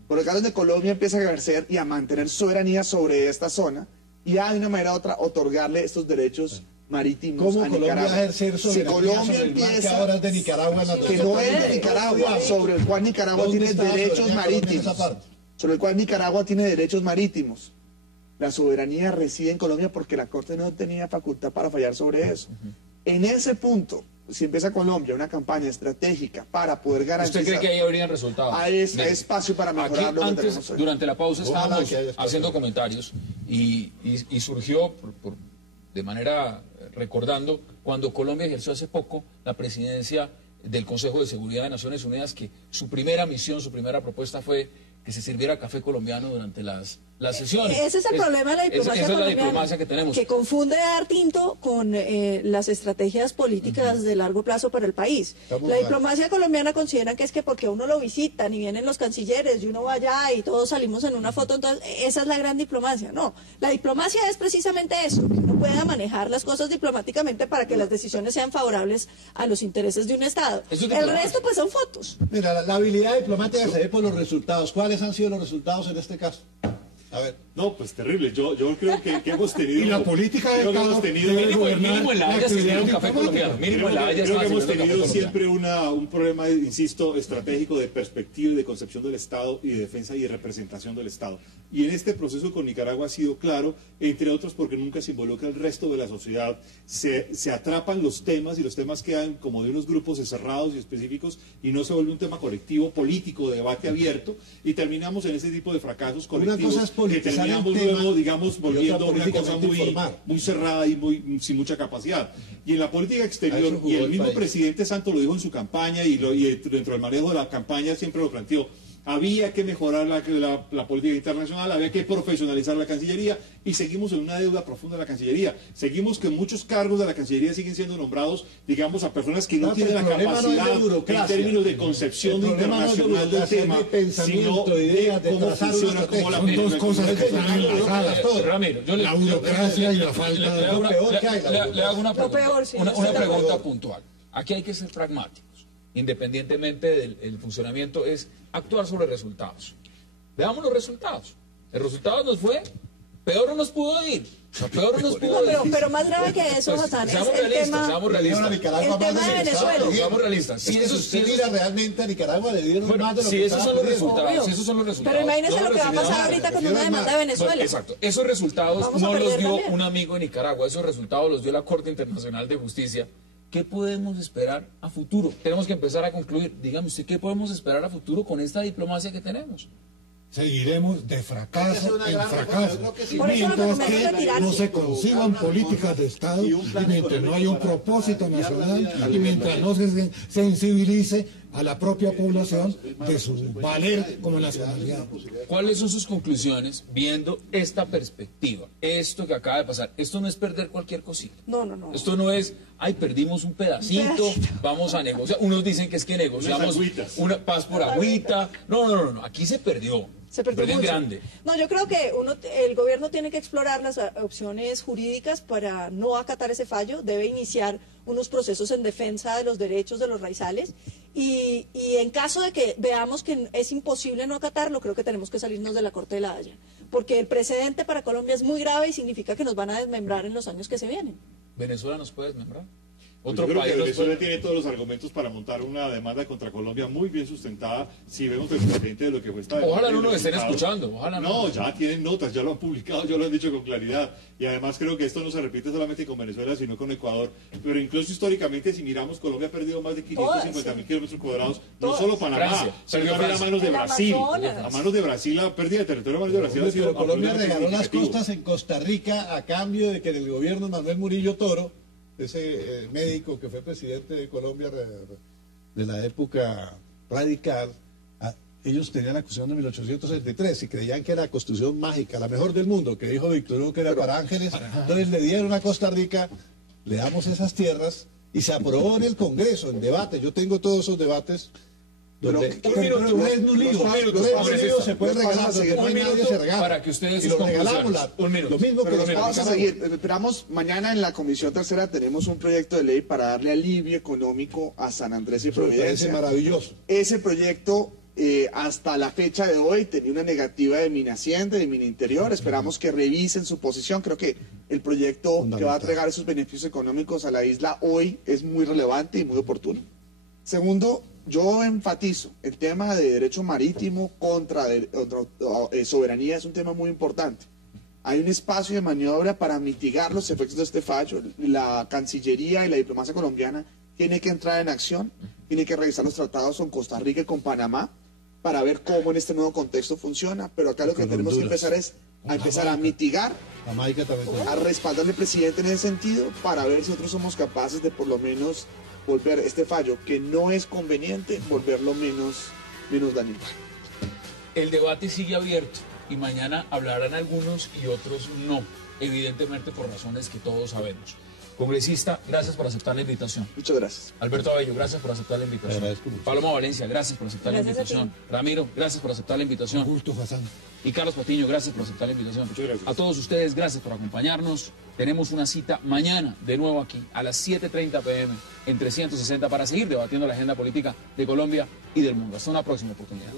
Por acá es donde Colombia empieza a ejercer y a mantener soberanía sobre esta zona y de una manera u otra otorgarle estos derechos marítimos ¿Cómo a Colombia Nicaragua. va a ejercer soberanía Si Colombia sobre el mar que empieza, ahora es de Nicaragua en la que no es de Nicaragua, sobre el cual Nicaragua tiene derechos marítimos, sobre el cual Nicaragua tiene derechos marítimos. La soberanía reside en Colombia porque la Corte no tenía facultad para fallar sobre eso. En ese punto, si empieza Colombia una campaña estratégica para poder garantizar... ¿Usted cree que ahí habrían resultados? Hay espacio para mejorar lo que antes, tenemos hoy. durante la pausa estábamos haciendo comentarios y surgió de manera recordando cuando Colombia ejerció hace poco la presidencia del Consejo de Seguridad de Naciones Unidas, que su primera misión, su primera propuesta fue que se sirviera café colombiano durante las sesiones. Ese es el problema de la diplomacia esa es la colombiana, diplomacia que tenemos. que confunde dar tinto con las estrategias políticas de largo plazo para el país. La diplomacia colombiana considera que es que porque uno lo visitan y vienen los cancilleres y uno va allá y todos salimos en una foto, entonces esa es la gran diplomacia. No, la diplomacia es precisamente eso, que uno pueda manejar las cosas diplomáticamente para que las decisiones sean favorables a los intereses de un Estado. El resto pues son fotos. Mira, la habilidad diplomática se ve por los resultados. ¿Cuáles han sido los resultados en este caso? A ver. No, pues terrible. Yo creo que hemos tenido... Y la política de Estado mínimo en la Haya se tiene un café colombiano. Mínimo en la Haya creo que hemos tenido siempre un problema, insisto, estratégico de perspectiva y de concepción del Estado y de defensa y de representación del Estado. Y en este proceso con Nicaragua ha sido claro, entre otros porque nunca se involucra el resto de la sociedad. Se atrapan los temas y los temas quedan como de unos grupos cerrados y específicos y no se vuelve un tema colectivo, político, de debate abierto y terminamos en ese tipo de fracasos colectivos que terminamos luego, digamos, volviendo a una cosa muy cerrada y sin mucha capacidad. Y en la política exterior, y el mismo presidente Santos lo dijo en su campaña y dentro del manejo de la campaña siempre lo planteó, había que mejorar la política internacional, había que profesionalizar la Cancillería y seguimos en una deuda profunda de la Cancillería. Seguimos que muchos cargos de la Cancillería siguen siendo nombrados, digamos, a personas que no tienen la capacidad en términos de concepción internacional del tema, sino de cómo funciona, cómo la son dos cosas que están enlazadas. Ramiro, la burocracia y la falta de... Le hago una pregunta puntual. Aquí hay que ser pragmáticos. Independientemente del funcionamiento, es actuar sobre resultados. Veamos los resultados. El resultado nos fue, peor no nos pudo ir. Peor no nos pudo ir. Pero más grave que eso, Hassan, es el tema de Venezuela. Seamos realistas. Si usted mira realmente a Nicaragua, le dieron más de lo que esos son los resultados. Esos son los resultados. Pero imagínese lo que va a pasar ahorita con una demanda de Venezuela. Exacto. Esos resultados no los dio un amigo de Nicaragua. Esos resultados los dio la Corte Internacional de Justicia. ¿Qué podemos esperar a futuro? Tenemos que empezar a concluir. Dígame usted, ¿qué podemos esperar a futuro con esta diplomacia que tenemos? Seguiremos de fracaso en fracaso. Mientras que no se conciban políticas de Estado, y mientras no haya un propósito nacional, y mientras no se sensibilice a la propia población de su valer como nacionalidad. ¿Cuáles son sus conclusiones viendo esta perspectiva? Esto que acaba de pasar, esto no es perder cualquier cosita. No. Esto no es, perdimos un pedacito, vamos a negociar. Unos dicen que es que negociamos una paz por agüita. No. Aquí se perdió. Se perdió mucho. Grande. No, yo creo que el gobierno tiene que explorar las opciones jurídicas para no acatar ese fallo. Debe iniciar unos procesos en defensa de los derechos de los raizales y en caso de que veamos que es imposible no acatarlo, creo que tenemos que salirnos de la Corte de la Haya, porque el precedente para Colombia es muy grave y significa que nos van a desmembrar en los años que se vienen. ¿Venezuela nos puede desmembrar? Otro Yo creo país que los Venezuela puede- tiene todos los argumentos para montar una demanda contra Colombia muy bien sustentada si vemos el precedente de lo que fue esta demanda. Ojalá no y nos los estén resultados. escuchando, ojalá no. No, ya tienen notas, ya lo han publicado, ya lo han dicho con claridad. Y además creo que esto no se repite solamente con Venezuela, sino con Ecuador. Pero incluso históricamente, si miramos, Colombia ha perdido más de 550.000 kilómetros cuadrados, no solo Panamá, Francia, sino perdió también a Francia. manos de El Brasil. Amazonas. A manos de Brasil, la pérdida de territorio a manos de Brasil ha sido Pero Colombia absolutamente regaló las significativo. costas en Costa Rica a cambio de que en el gobierno de Manuel Murillo Toro, ese médico que fue presidente de Colombia de la época radical, ellos tenían la Constitución de 1863 y creían que era la Constitución mágica, la mejor del mundo, que dijo Víctor Hugo que era para ángeles. Entonces le dieron a Costa Rica, le damos esas tierras y se aprobó en el Congreso, en debate. Yo tengo todos esos debates. Donde se puede regalar, donde no hay nadie se regala. Para que ustedes y sus lo regalamos conclusiones. Un minuto. lo mismo que Pero los nos vamos a mexicanos. seguir. Esperamos, mañana en la Comisión Tercera tenemos un proyecto de ley para darle alivio económico a San Andrés y Me parece Providencia. maravilloso. Ese proyecto, hasta la fecha de hoy, tenía una negativa de Minhacienda y de Mininterior. Esperamos que revisen su posición. Creo que el proyecto que va a entregar esos beneficios económicos a la isla hoy es muy relevante y muy oportuno. Segundo, yo enfatizo el tema de derecho marítimo contra soberanía, es un tema muy importante. Hay un espacio de maniobra para mitigar los efectos de este fallo. La Cancillería y la diplomacia colombiana tiene que entrar en acción, tiene que revisar los tratados con Costa Rica y con Panamá para ver cómo en este nuevo contexto funciona. Pero acá lo que Con tenemos que Honduras. empezar es a empezar a mitigar, Jamaica también. a respaldar al presidente en ese sentido para ver si nosotros somos capaces de por lo menos volver este fallo, que no es conveniente, volverlo menos dañino. El debate sigue abierto y mañana hablarán algunos y otros no, evidentemente por razones que todos sabemos. Congresista, gracias por aceptar la invitación. Muchas gracias. Alberto Abello, gracias por aceptar la Te invitación. agradezco mucho. Paloma Valencia, gracias por aceptar Gracias la a ti. invitación. Ramiro, gracias por aceptar la invitación. Gusto, Hassan. Y Carlos Patiño, gracias por aceptar la invitación. Muchas gracias. A todos ustedes, gracias por acompañarnos. Tenemos una cita mañana, de nuevo aquí, a las 7:30 p.m. en 360 para seguir debatiendo la agenda política de Colombia y del mundo. Hasta una próxima oportunidad.